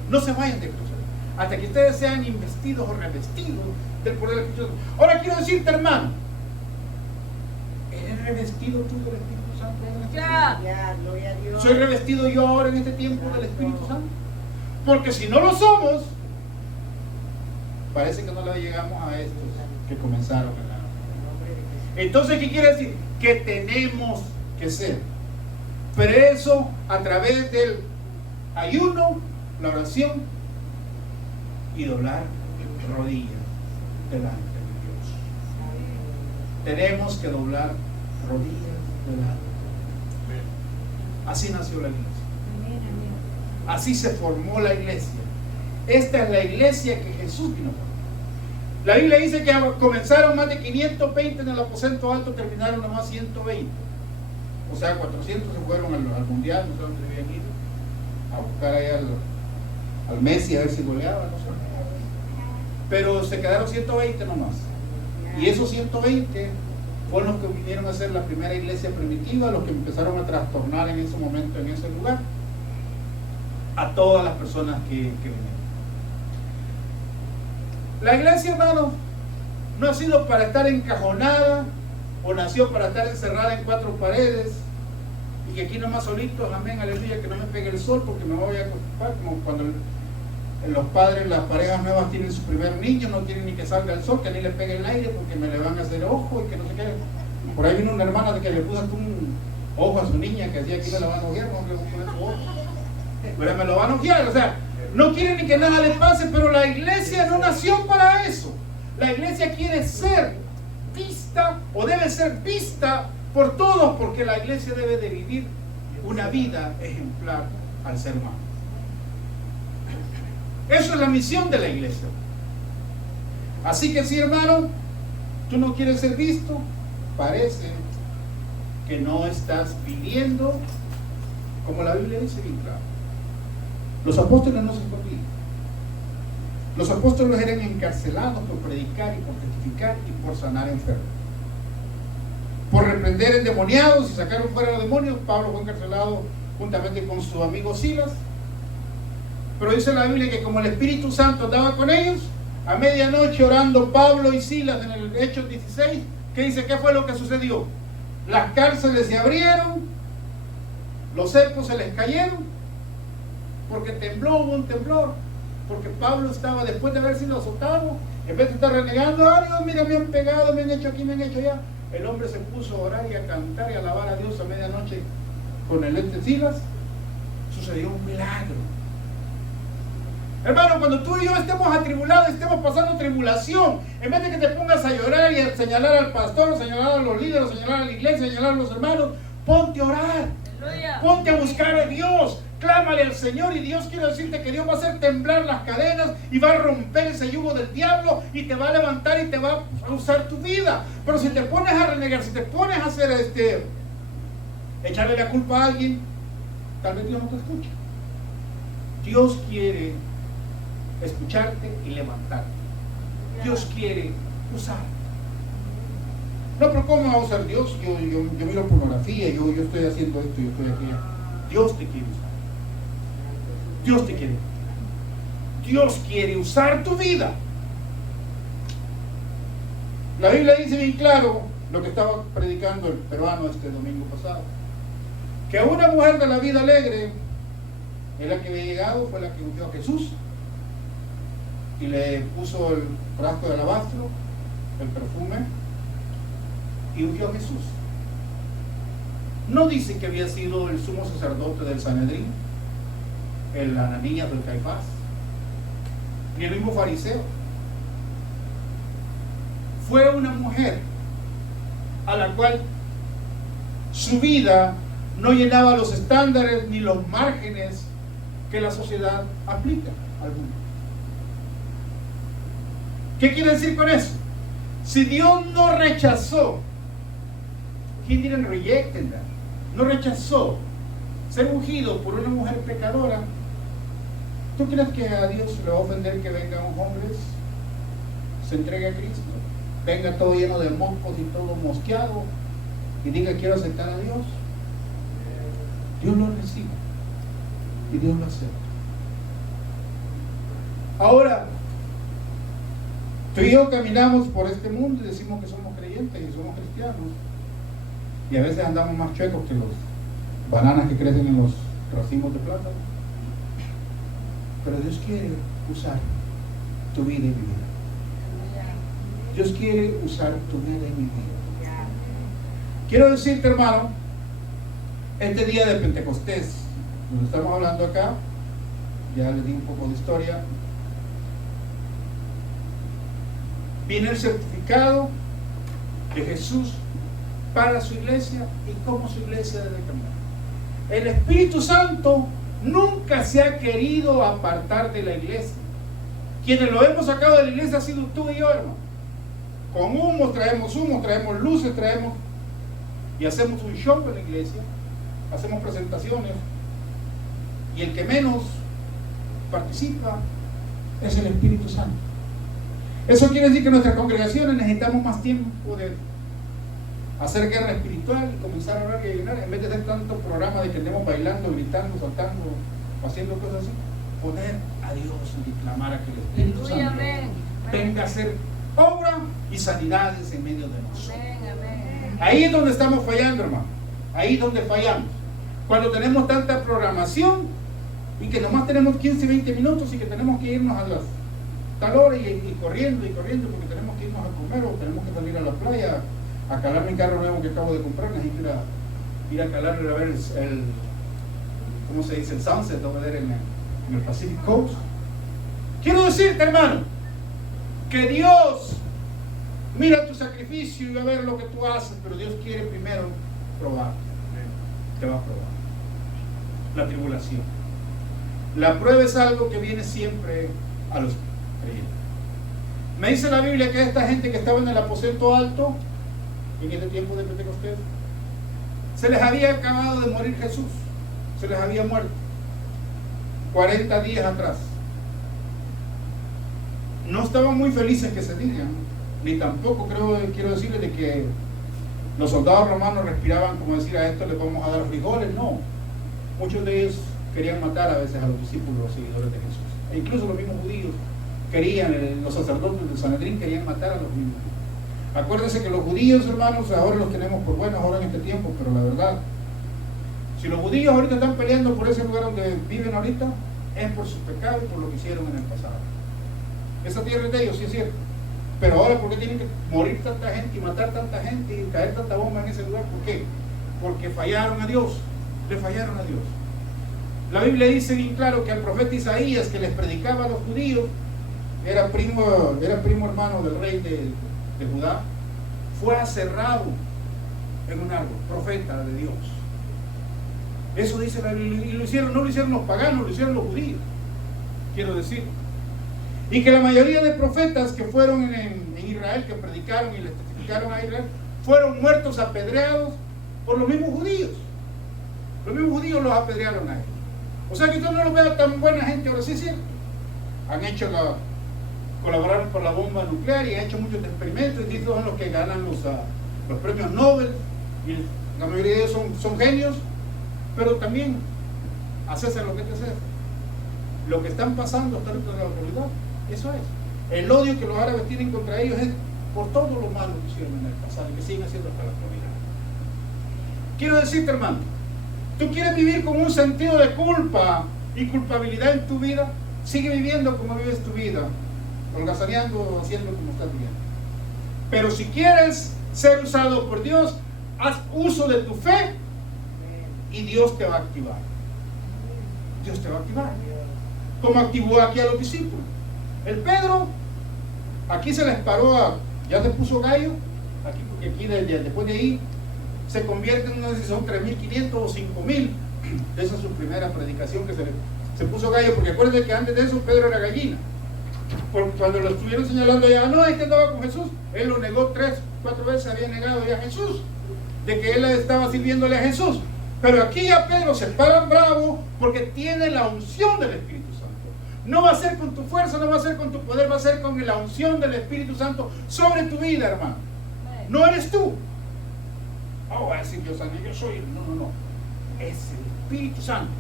No se vayan de Jerusalén hasta que ustedes sean investidos o revestidos del poder del Espíritu Santo. Ahora quiero decirte, hermano, ¿eres revestido tú del Espíritu Santo? Gloria a Dios. ¿Soy revestido yo ahora en este tiempo del Espíritu Santo? Porque si no lo somos, parece que no le llegamos a estos que comenzaron. Entonces, ¿qué quiere decir? Que tenemos que ser presos a través del ayuno, la oración y doblar rodillas delante de Dios. Tenemos que doblar rodillas delante de Dios. Así nació la iglesia. Así se formó la iglesia. Esta es la iglesia que Jesús vino a formar. La Biblia dice que comenzaron más de 520 en el aposento alto, terminaron nomás 120. O sea, 400 se fueron al mundial, no sé dónde habían ido, a buscar allá al Messi a ver si goleaba, no sé. Pero se quedaron 120 nomás. Y esos 120 fueron los que vinieron a ser la primera iglesia primitiva, los que empezaron a trastornar en ese momento, en ese lugar, a todas las personas que vinieron. La iglesia, hermano, no ha sido para estar encajonada o nació para estar encerrada en 4 paredes y que aquí nomás solitos, amén, aleluya, que no me pegue el sol porque me voy a acostar, como cuando los padres, las parejas nuevas tienen su primer niño, no quieren ni que salga el sol, que ni le pegue el aire porque me le van a hacer ojo y que no sé qué. Por ahí vino una hermana de que le puso un ojo a su niña que decía que me la van a ojear, no le voy a poner su ojo. Pero me lo van a ojear, o sea, no quieren ni que nada le pase, pero la iglesia no nació para eso. La iglesia quiere ser vista o debe ser vista por todos, porque la iglesia debe de vivir una vida ejemplar al ser humano. Eso es la misión de la iglesia. Así que si, hermano, tú no quieres ser visto, parece que no estás viviendo como la Biblia dice bien claro. Los apóstoles no se escondían. Los apóstoles eran encarcelados por predicar y por testificar y por sanar enfermos. Por reprender endemoniados y sacar fuera a los demonios. Pablo fue encarcelado juntamente con su amigo Silas. Pero dice la Biblia que como el Espíritu Santo andaba con ellos, a medianoche orando Pablo y Silas en el Hechos 16, que dice, ¿qué fue lo que sucedió? Las cárceles se abrieron, los cepos se les cayeron, porque tembló, hubo un temblor, porque Pablo estaba, después de haber sido azotado, en vez de estar renegando, ay Dios, mira, me han pegado, me han hecho aquí, me han hecho allá, el hombre se puso a orar y a cantar y a alabar a Dios a medianoche con el Silas. Sucedió un milagro. Hermano, cuando tú y yo estemos atribulados, estemos pasando tribulación, en vez de que te pongas a llorar y a señalar al pastor, señalar a los líderes, señalar a la iglesia, señalar a los hermanos, ponte a orar. Aleluya. Ponte a buscar a Dios, clámale al Señor, y Dios quiere decirte que Dios va a hacer temblar las cadenas y va a romper ese yugo del diablo y te va a levantar y te va a usar tu vida. Pero si te pones a renegar, si te pones a hacer echarle la culpa a alguien, tal vez Dios no te escucha. Dios quiere escucharte y levantarte. Dios quiere usarte. No, pero ¿cómo va a usar Dios? Yo miro pornografía, yo estoy haciendo esto, yo estoy aquí. Dios te quiere usar. Dios te quiere. Dios quiere usar tu vida. La Biblia dice bien claro lo que estaba predicando el peruano este domingo pasado, que una mujer de la vida alegre es la que había llegado, fue la que ungió a Jesús y le puso el frasco de alabastro, el perfume, y ungió a Jesús. No dice que había sido el sumo sacerdote del Sanedrín, el Ananías del Caifás, ni el mismo fariseo. Fue una mujer a la cual su vida no llenaba los estándares ni los márgenes que la sociedad aplica al mundo. ¿Qué quiere decir con eso? Si Dios no rechazó, He didn't reject that, no rechazó ser ungido por una mujer pecadora, ¿tú crees que a Dios le va a ofender que venga un hombre, se entregue a Cristo, venga todo lleno de moscos y todo mosqueado y diga quiero aceptar a Dios? Dios lo recibe y Dios lo acepta. Ahora, tú y yo caminamos por este mundo y decimos que somos creyentes y somos cristianos, y a veces andamos más chuecos que los bananas que crecen en los racimos de plátano. Pero Dios quiere usar tu vida y mi vida. Dios quiere usar tu vida y mi vida. Quiero decirte, hermano, este día de Pentecostés, donde estamos hablando acá, ya les di un poco de historia, viene el certificado de Jesús para su iglesia y cómo su iglesia debe caminar. El Espíritu Santo nunca se ha querido apartar de la iglesia. Quienes lo hemos sacado de la iglesia ha sido tú y yo, hermano. Con humos, traemos luces, traemos y hacemos un show en la iglesia, hacemos presentaciones, y el que menos participa es el Espíritu Santo. Eso quiere decir que en nuestras congregaciones necesitamos más tiempo de hacer guerra espiritual y comenzar a orar y ayunar, en vez de hacer tanto programa de que andemos bailando, gritando, saltando, haciendo cosas así. Poner a Dios y clamar a que el Espíritu Santo venga a hacer obra y sanidades en medio de nosotros. Ahí es donde estamos fallando, hermano. Ahí es donde fallamos. Cuando tenemos tanta programación y que nomás tenemos 15, 20 minutos y que tenemos que irnos a las tal hora y corriendo porque tenemos que irnos a comer o tenemos que salir a la playa a calar mi carro nuevo que acabo de comprar. Necesito ir a calarle a ver el ¿cómo se dice? El sunset over there en el Pacific Coast. Quiero decirte, hermano, que Dios mira tu sacrificio y va a ver lo que tú haces, pero Dios quiere primero probar. Te va a probar. La tribulación. La prueba es algo que viene siempre a los creyentes. Me dice la Biblia que esta gente que estaba en el aposento alto, en este tiempo de Pentecostés, se les había acabado de morir Jesús. Se les había muerto 40 días atrás. No estaban muy felices que se digan, ni tampoco quiero decirles de que los soldados romanos respiraban como decir a esto les vamos a dar frijoles. No, muchos de ellos querían matar a veces a los discípulos, los seguidores de Jesús, e incluso los mismos judíos querían, los sacerdotes del Sanedrín querían matar a los mismos. Acuérdense que los judíos, hermanos, ahora los tenemos por buenos ahora en este tiempo, pero la verdad, si los judíos ahorita están peleando por ese lugar donde viven ahorita, es por sus pecados y por lo que hicieron en el pasado. Esa tierra es de ellos, sí es cierto. Pero ahora, ¿por qué tienen que morir tanta gente y matar tanta gente y caer tanta bomba en ese lugar? ¿Por qué? Porque fallaron a Dios. Le fallaron a Dios. La Biblia dice bien claro que al profeta Isaías, que les predicaba a los judíos, era primo hermano del rey de Judá, fue aserrado en un árbol, profeta de Dios. Eso dice la Biblia. Y lo hicieron, no lo hicieron los paganos, lo hicieron los judíos. Quiero decir. Y que la mayoría de profetas que fueron en Israel, que predicaron y les testificaron a Israel, fueron muertos apedreados por los mismos judíos. Los mismos judíos los apedrearon a ellos. O sea que usted no los vea tan buena gente, ahora sí es cierto. Han hecho colaboraron por la bomba nuclear y han hecho muchos experimentos, y estos son los que ganan los premios Nobel, y la mayoría de ellos son genios, pero también a César lo que te César. Lo que están pasando hasta dentro de la autoridad, eso es. El odio que los árabes tienen contra ellos es por todo lo malo que hicieron en el pasado y que siguen haciendo hasta la actualidad. Quiero decirte, hermano, tú quieres vivir con un sentido de culpa y culpabilidad en tu vida, sigue viviendo como vives tu vida, holgazaneando, haciendo como estás viviendo. Pero si quieres ser usado por Dios, haz uso de tu fe y Dios te va a activar. Dios te va a activar. Como activó aquí a los discípulos. El Pedro, aquí se les paró ya se puso gallo, aquí, porque aquí después de ahí se convierte en, no sé si son 3.500 o 5.000. Esa es su primera predicación que se puso gallo, porque acuérdense que antes de eso Pedro era gallina. Porque cuando lo estuvieron señalando ya, no, es que andaba con Jesús, él lo negó 3, 4 veces, había negado ya a Jesús, de que él estaba sirviéndole a Jesús. Pero aquí ya Pedro se para bravo porque tiene la unción del Espíritu Santo. No va a ser con tu fuerza, no va a ser con tu poder, va a ser con la unción del Espíritu Santo sobre tu vida, hermano. No eres tú. Oh, va a decir Dios, yo soy. No. Es el Espíritu Santo.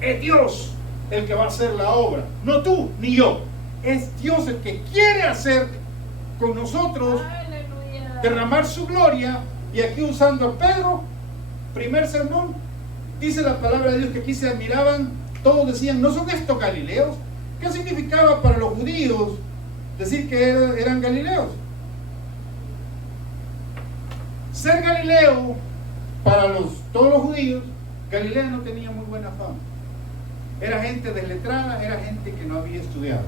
Es Dios el que va a hacer la obra. No tú ni yo. Es Dios el que quiere hacer con nosotros, derramar su gloria. Y aquí usando a Pedro, primer sermón, dice la palabra de Dios que aquí se admiraban, todos decían, ¿no son estos galileos? ¿Qué significaba para los judíos decir que eran galileos? Ser galileo, para todos los judíos, Galilea no tenía muy buena fama. Era gente desletrada, era gente que no había estudiado.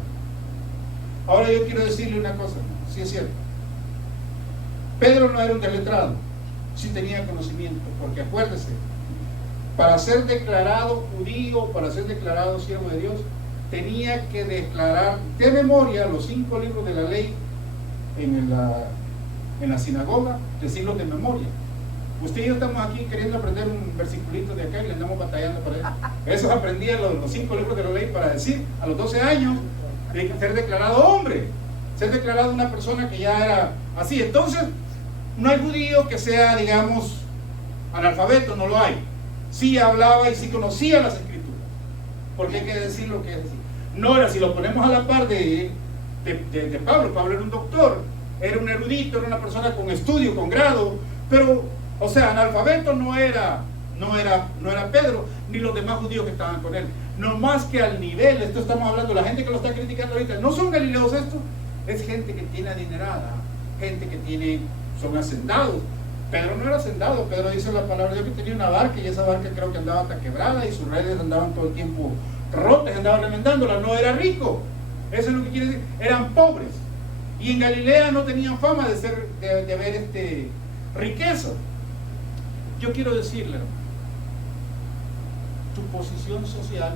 Ahora yo quiero decirle una cosa, sí es cierto. Pedro no era un desletrado, sí tenía conocimiento, porque acuérdese, para ser declarado judío, para ser declarado siervo de Dios, tenía que declarar de memoria los 5 libros de la ley en la sinagoga, decirlos de memoria. Usted y yo estamos aquí queriendo aprender un versiculito de acá y le andamos batallando para eso. Esos aprendían los 5 libros de la ley para decir a los 12 años de ser declarado hombre, ser declarado una persona que ya era así. Entonces, no hay judío que sea, digamos, analfabeto, no lo hay. Sí hablaba y sí conocía las escrituras, porque hay que decir lo que es decir. No era, si lo ponemos a la par de de Pablo. Pablo era un doctor, era un erudito, era una persona con estudio, con grado, pero, o sea, analfabeto no era Pedro, ni los demás judíos que estaban con él. No más que al nivel, esto estamos hablando, la gente que lo está criticando ahorita, no son galileos esto, es gente que tiene adinerada, gente que son hacendados. Pedro no era hacendado, Pedro dice la palabra de Dios que tenía una barca y esa barca creo que andaba hasta quebrada y sus redes andaban todo el tiempo rotas, andaban remendándola, no era rico. Eso es lo que quiere decir, eran pobres. Y en Galilea no tenían fama de haber riqueza. Yo quiero decirle, hermano, tu posición social,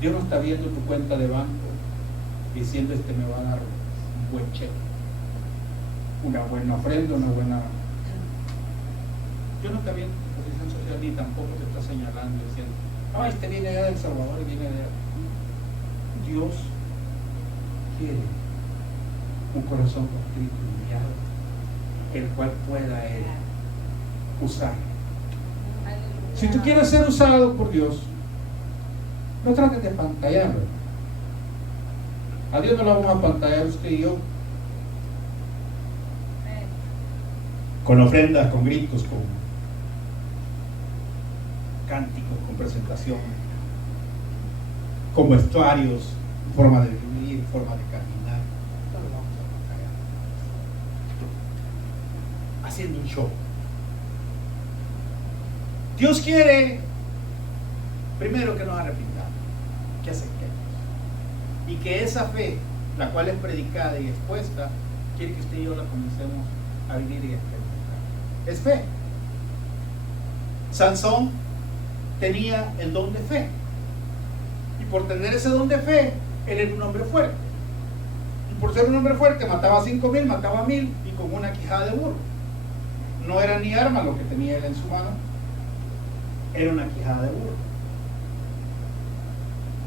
Dios no está viendo tu cuenta de banco diciendo me va a dar un buen cheque, una buena ofrenda, una buena... Dios no está viendo tu posición social ni tampoco te está señalando diciendo, este viene allá de El Salvador y viene de allá. Dios quiere un corazón contrito y humillado, el cual pueda Él usar. Si tú quieres ser usado por Dios, no trates de apantallarlo. A Dios no lo vamos a apantallar usted y yo. Con ofrendas, con gritos, con cánticos, con presentación, con vestuarios, forma de vivir, forma de caminar. No lo vamos a apantallar. Haciendo un show. Dios quiere, primero, que nos arrepintamos, que aceptemos. Y que esa fe, la cual es predicada y expuesta, quiere que usted y yo la comencemos a vivir y experimentar. Es fe. Sansón tenía el don de fe. Y por tener ese don de fe, él era un hombre fuerte. Y por ser un hombre fuerte, mataba a 5,000, mataba a 1,000 y con una quijada de burro. No era ni arma lo que tenía él en su mano, era una quijada de burro.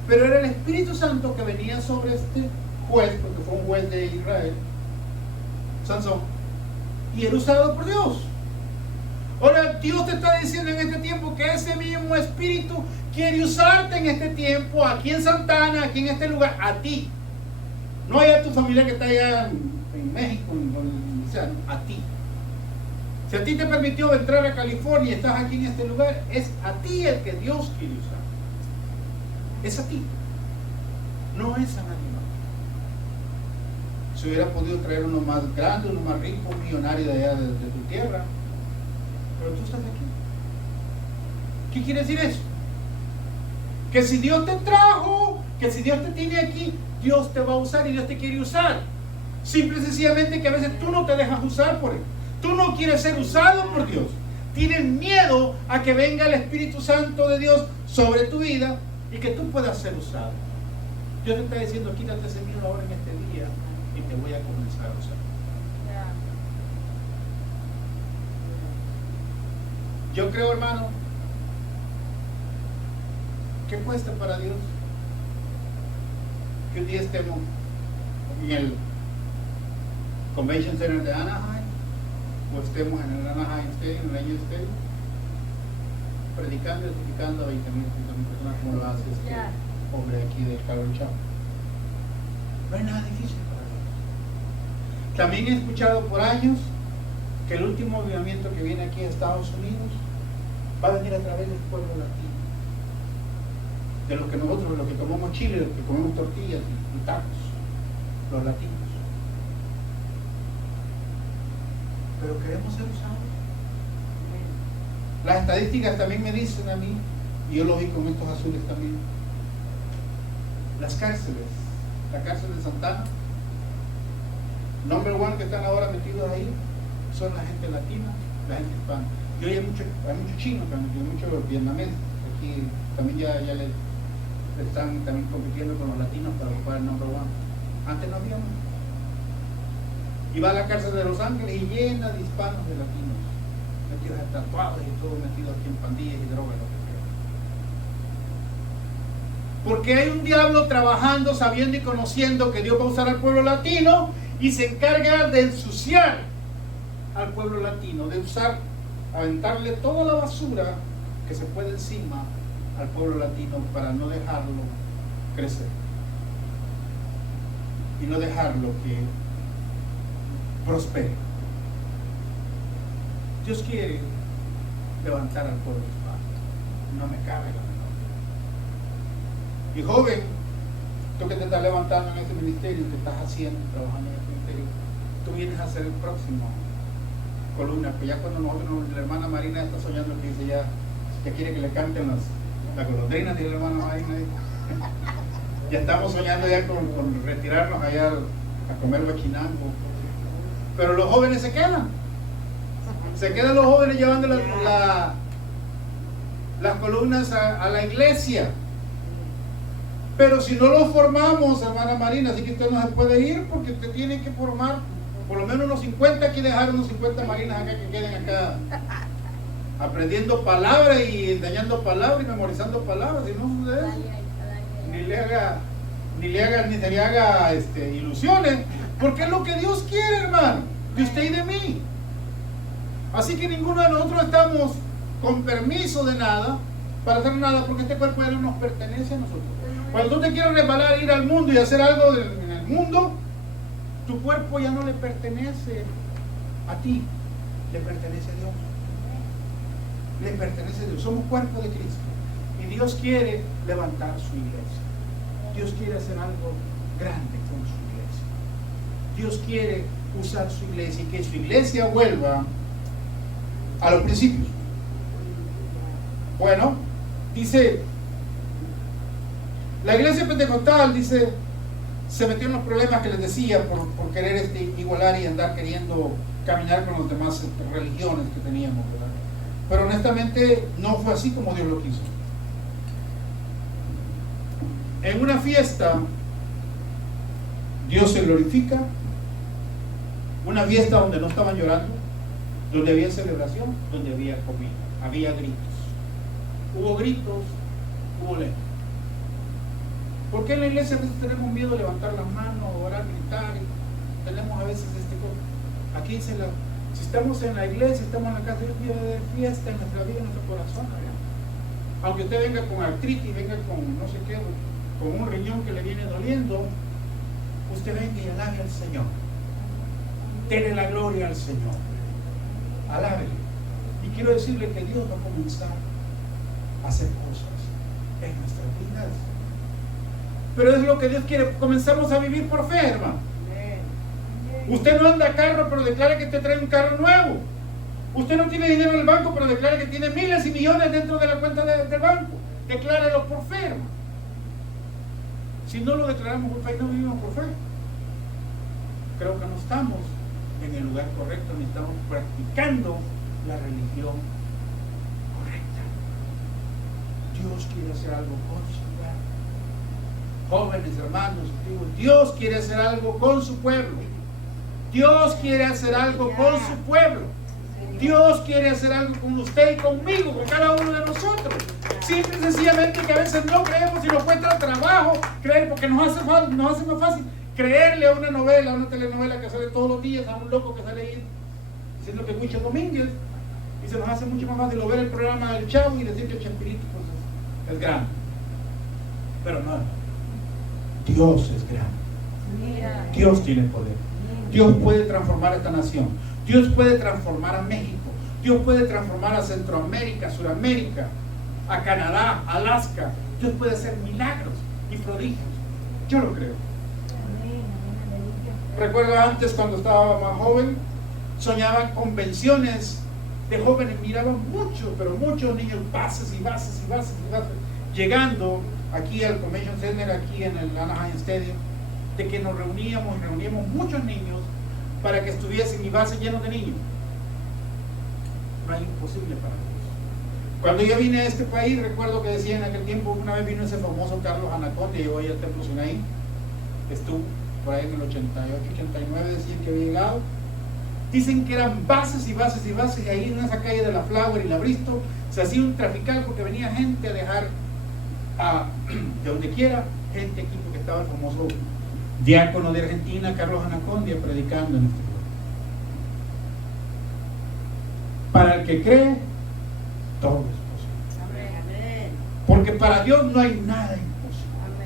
Pero era el Espíritu Santo que venía sobre este juez, porque fue un juez de Israel, Sansón, y era usado por Dios. Ahora Dios te está diciendo en este tiempo que ese mismo Espíritu quiere usarte en este tiempo, aquí en Santana, aquí en este lugar, a ti. No hay a tu familia que está allá en México, o sea, a ti. Si a ti te permitió entrar a California y estás aquí en este lugar, es a ti el que Dios quiere usar. Es a ti. No es a nadie más. Si hubiera podido traer uno más grande, uno más rico, un millonario de allá de tu tierra, pero tú estás aquí. ¿Qué quiere decir eso? Que si Dios te trajo, que si Dios te tiene aquí, Dios te va a usar y Dios te quiere usar. Simple y sencillamente que a veces tú no te dejas usar por Él. Tú no quieres ser usado por Dios. Tienes miedo a que venga el Espíritu Santo de Dios sobre tu vida y que tú puedas ser usado. Dios te está diciendo, quítate ese miedo ahora en este día y te voy a comenzar a usar. Yo creo, hermano, que cuesta para Dios que un día estemos en el Convention Center de Anaheim o estemos en el Anaheim Stadium, en el Angel Stadium, predicando y edificando a 20,000 personas como lo hace este hombre aquí de Calvary Chapel. No hay nada difícil para Dios. También he escuchado por años que el último avivamiento que viene aquí a Estados Unidos va a venir a través del pueblo latino, de los que nosotros, los que comemos chile, los que comemos tortillas y tacos, los latinos. Pero queremos ser usados. Las estadísticas también me dicen a mí, y yo lo vi con estos azules también, las cárceles, la cárcel de Santana, number one que están ahora metidos ahí, son la gente latina, la gente hispana. Y hoy hay muchos chinos, hay muchos vietnamitas, aquí también ya le están también compitiendo con los latinos para ocupar el number one. Antes no había más. Y va a la cárcel de Los Ángeles y llena de hispanos, de latinos, metidos en tatuados y todo metidos aquí en pandillas y drogas, lo que sea. Porque hay un diablo trabajando, sabiendo y conociendo que Dios va a usar al pueblo latino y se encarga de ensuciar al pueblo latino, de usar, aventarle toda la basura que se puede encima al pueblo latino para no dejarlo crecer. y no dejarlo que prospere. Dios quiere levantar al pueblo hispano, no me cabe la menor duda. Y joven, tú que te estás levantando en este ministerio, que estás haciendo, trabajando en este ministerio, tú vienes a ser el próximo columna, que ya cuando nosotros, la hermana Marina está soñando, que dice ya quiere que le canten las golondrinas, dice la hermana Marina. Ya estamos soñando ya con retirarnos allá a comer guachinango. Pero los jóvenes se quedan los jóvenes llevando las columnas a la iglesia. Pero si no los formamos, hermana Marina, así que usted no se puede ir, porque usted tiene que formar por lo menos unos 50, aquí dejar unos 50 marinas acá que queden acá aprendiendo palabras y enseñando palabras y memorizando palabras. Si no sucede eso, ni se le haga ilusiones, porque es lo que Dios quiere, hermano, de usted y de mí. Así que ninguno de nosotros estamos con permiso de nada para hacer nada, porque este cuerpo ya no nos pertenece a nosotros. Cuando tú te quieres resbalar, ir al mundo y hacer algo en el mundo, tu cuerpo ya no le pertenece a ti, le pertenece a Dios. Le pertenece a Dios. Somos cuerpo de Cristo y Dios quiere levantar su iglesia. Dios quiere hacer algo grande con su iglesia. Dios quiere usar su iglesia y que su iglesia vuelva a los principios. Bueno, dice, la iglesia pentecostal, dice, se metió en los problemas que les decía por querer igualar y andar queriendo caminar con las demás religiones que teníamos, ¿verdad? Pero honestamente no fue así como Dios lo quiso. En una fiesta Dios se glorifica, una fiesta donde no estaban llorando, donde había celebración, donde había comida, había gritos. Hubo gritos, hubo lengua. ¿Por qué en la iglesia a veces tenemos miedo de levantar las manos, orar, gritar? Y tenemos a veces aquí dice si estamos en la iglesia, estamos en la casa de Dios, debe haber fiesta en nuestra vida, en nuestro corazón, ¿verdad? Aunque usted venga con artritis, venga con no sé qué, con un riñón que le viene doliendo, usted venga y alabe al Señor. Dele la gloria al Señor. Alábele. Y quiero decirle que Dios va a comenzar a hacer cosas en nuestras vidas. Pero es lo que Dios quiere. Comenzamos a vivir por fe, hermano. Usted no anda carro, pero declara que te trae un carro nuevo. Usted no tiene dinero en el banco, pero declara que tiene miles y millones dentro de la cuenta del banco. Decláralo por fe, hermano. Si no lo declaramos por fe, no vivimos por fe. Creo que no estamos en el lugar correcto, ni estamos practicando la religión correcta. Dios quiere hacer algo con su pueblo. Jóvenes, hermanos, digo, Dios quiere hacer algo con su pueblo. Dios quiere hacer algo con su pueblo. Dios quiere hacer algo con usted y conmigo, con cada uno de nosotros. Simple y sencillamente que a veces no creemos y nos cuesta trabajo creer, porque nos hace más fácil creerle a una novela, a una telenovela que sale todos los días, a un loco que sale ahí diciendo que es Huicho Domínguez, y se nos hace mucho más fácil ver el programa del Chavo y decir que Chespirito pues, es grande. Pero no, Dios es grande. Dios tiene poder. Dios puede transformar a esta nación. Dios puede transformar a México. Dios puede transformar a Centroamérica, Suramérica, a Canadá, Alaska. Dios puede hacer milagros y prodigios. Yo lo creo. Recuerdo antes, cuando estaba más joven, soñaba en convenciones de jóvenes, miraba mucho, pero muchos niños, bases y bases y bases y bases, llegando aquí al Convention Center, aquí en el Anaheim Stadium, de que nos reuníamos muchos niños para que estuviesen mi base lleno de niños. No hay imposible para Dios. Cuando yo vine a este país, recuerdo que decía en aquel tiempo, una vez vino ese famoso Carlos Anacondia, llegó ahí al Templo Sinaí, estuvo por ahí en el 88, 89, decían que había llegado. Dicen que eran bases y bases y bases, y ahí en esa calle de la Flower y la Bristol se hacía un trafical porque venía gente a dejar de donde quiera, gente aquí, porque estaba el famoso diácono de Argentina, Carlos Anacondia, predicando en este lugar. Para el que cree, todo es posible. Porque para Dios no hay nada imposible.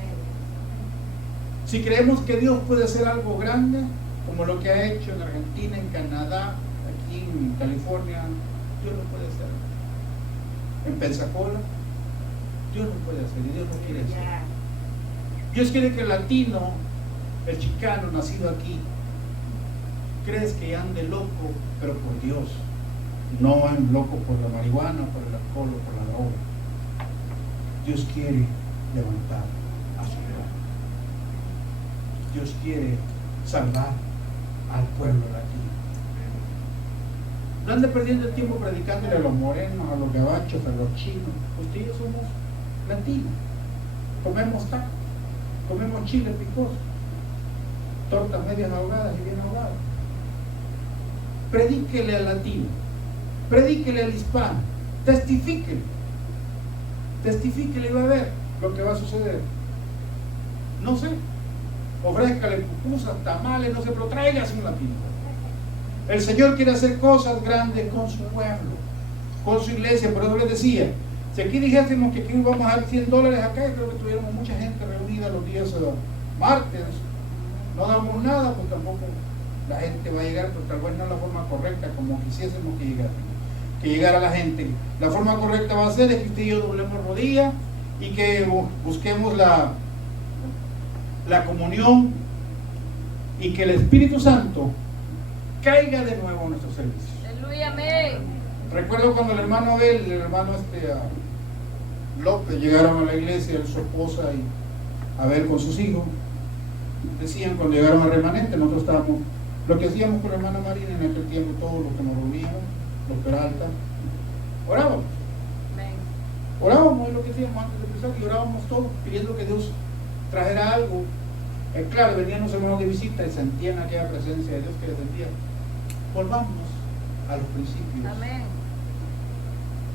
Si creemos que Dios puede hacer algo grande, como lo que ha hecho en Argentina, en Canadá, aquí en California, Dios lo puede hacer. En Pensacola, Dios lo puede hacer y Dios lo quiere hacer. Dios quiere que el latino, el chicano nacido aquí, crees que ande loco, pero por Dios, no en loco por la marihuana, por el alcohol o por la droga. Dios quiere levantar a su pueblo. Dios quiere salvar al pueblo latino. No ande perdiendo el tiempo predicándole a los morenos, a los gabachos, a los chinos. Ustedes somos latinos. Comemos tacos, comemos chile picoso, tortas medias ahogadas y bien ahogadas. Predíquele al latino, predíquele al hispano, testifíquele y va a ver lo que va a suceder. No sé, ofrézcale pupusas, tamales, no sé, pero tráigase un latino. El Señor quiere hacer cosas grandes con su pueblo, con su iglesia. Por eso les decía, si aquí dijésemos que aquí vamos a dar $100 acá, creo que tuviéramos mucha gente reunida los días martes, no damos nada, pues tampoco la gente va a llegar, pero tal vez no es la forma correcta como quisiésemos que llegara la gente. La forma correcta va a ser es que usted y yo doblemos rodillas y que busquemos la comunión y que el Espíritu Santo caiga de nuevo a nuestros servicios. Aleluya, amén. Recuerdo cuando el hermano Abel, el hermano López llegaron a la iglesia, él, su esposa y Abel con sus hijos. Decían cuando llegaron al remanente, nosotros estábamos, lo que hacíamos con la hermana Marina en aquel tiempo, todos los que nos reuníamos, los Peralta, orábamos. Orábamos, es lo que hacíamos antes de empezar, y orábamos todos pidiendo que Dios trajera algo. Claro, venían los hermanos de visita y sentían aquella presencia de Dios que les decía, volvamos a los principios. Amén.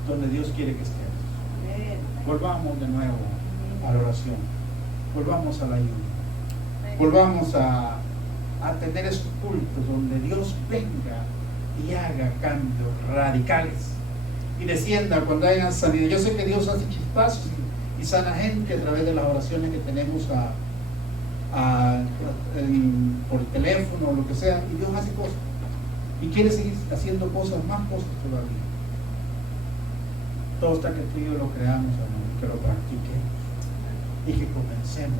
Donde Dios quiere que estemos. Amén. Volvamos de nuevo a la oración, volvamos a la ayuda, volvamos a tener esos cultos donde Dios venga y haga cambios radicales y descienda cuando haya sanidad. Yo sé que Dios hace chispazos y sana gente a través de las oraciones que tenemos por teléfono o lo que sea, y Dios hace cosas y quiere seguir haciendo cosas, más cosas todavía. Todo está que tú y yo lo creamos, hermano, que lo practiquemos y que comencemos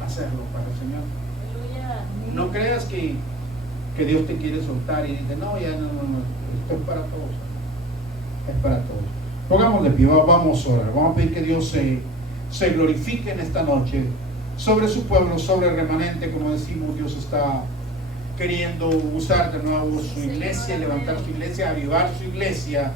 a hacerlo para el Señor. Aleluya. No creas que Dios te quiere soltar y dice, no, ya no, esto es para todos. Es para todos. Pongamos de pie, vamos a orar, vamos a pedir que Dios se glorifique en esta noche sobre su pueblo, sobre el remanente. Como decimos, Dios está queriendo usar de nuevo su iglesia, levantar su iglesia, avivar su iglesia.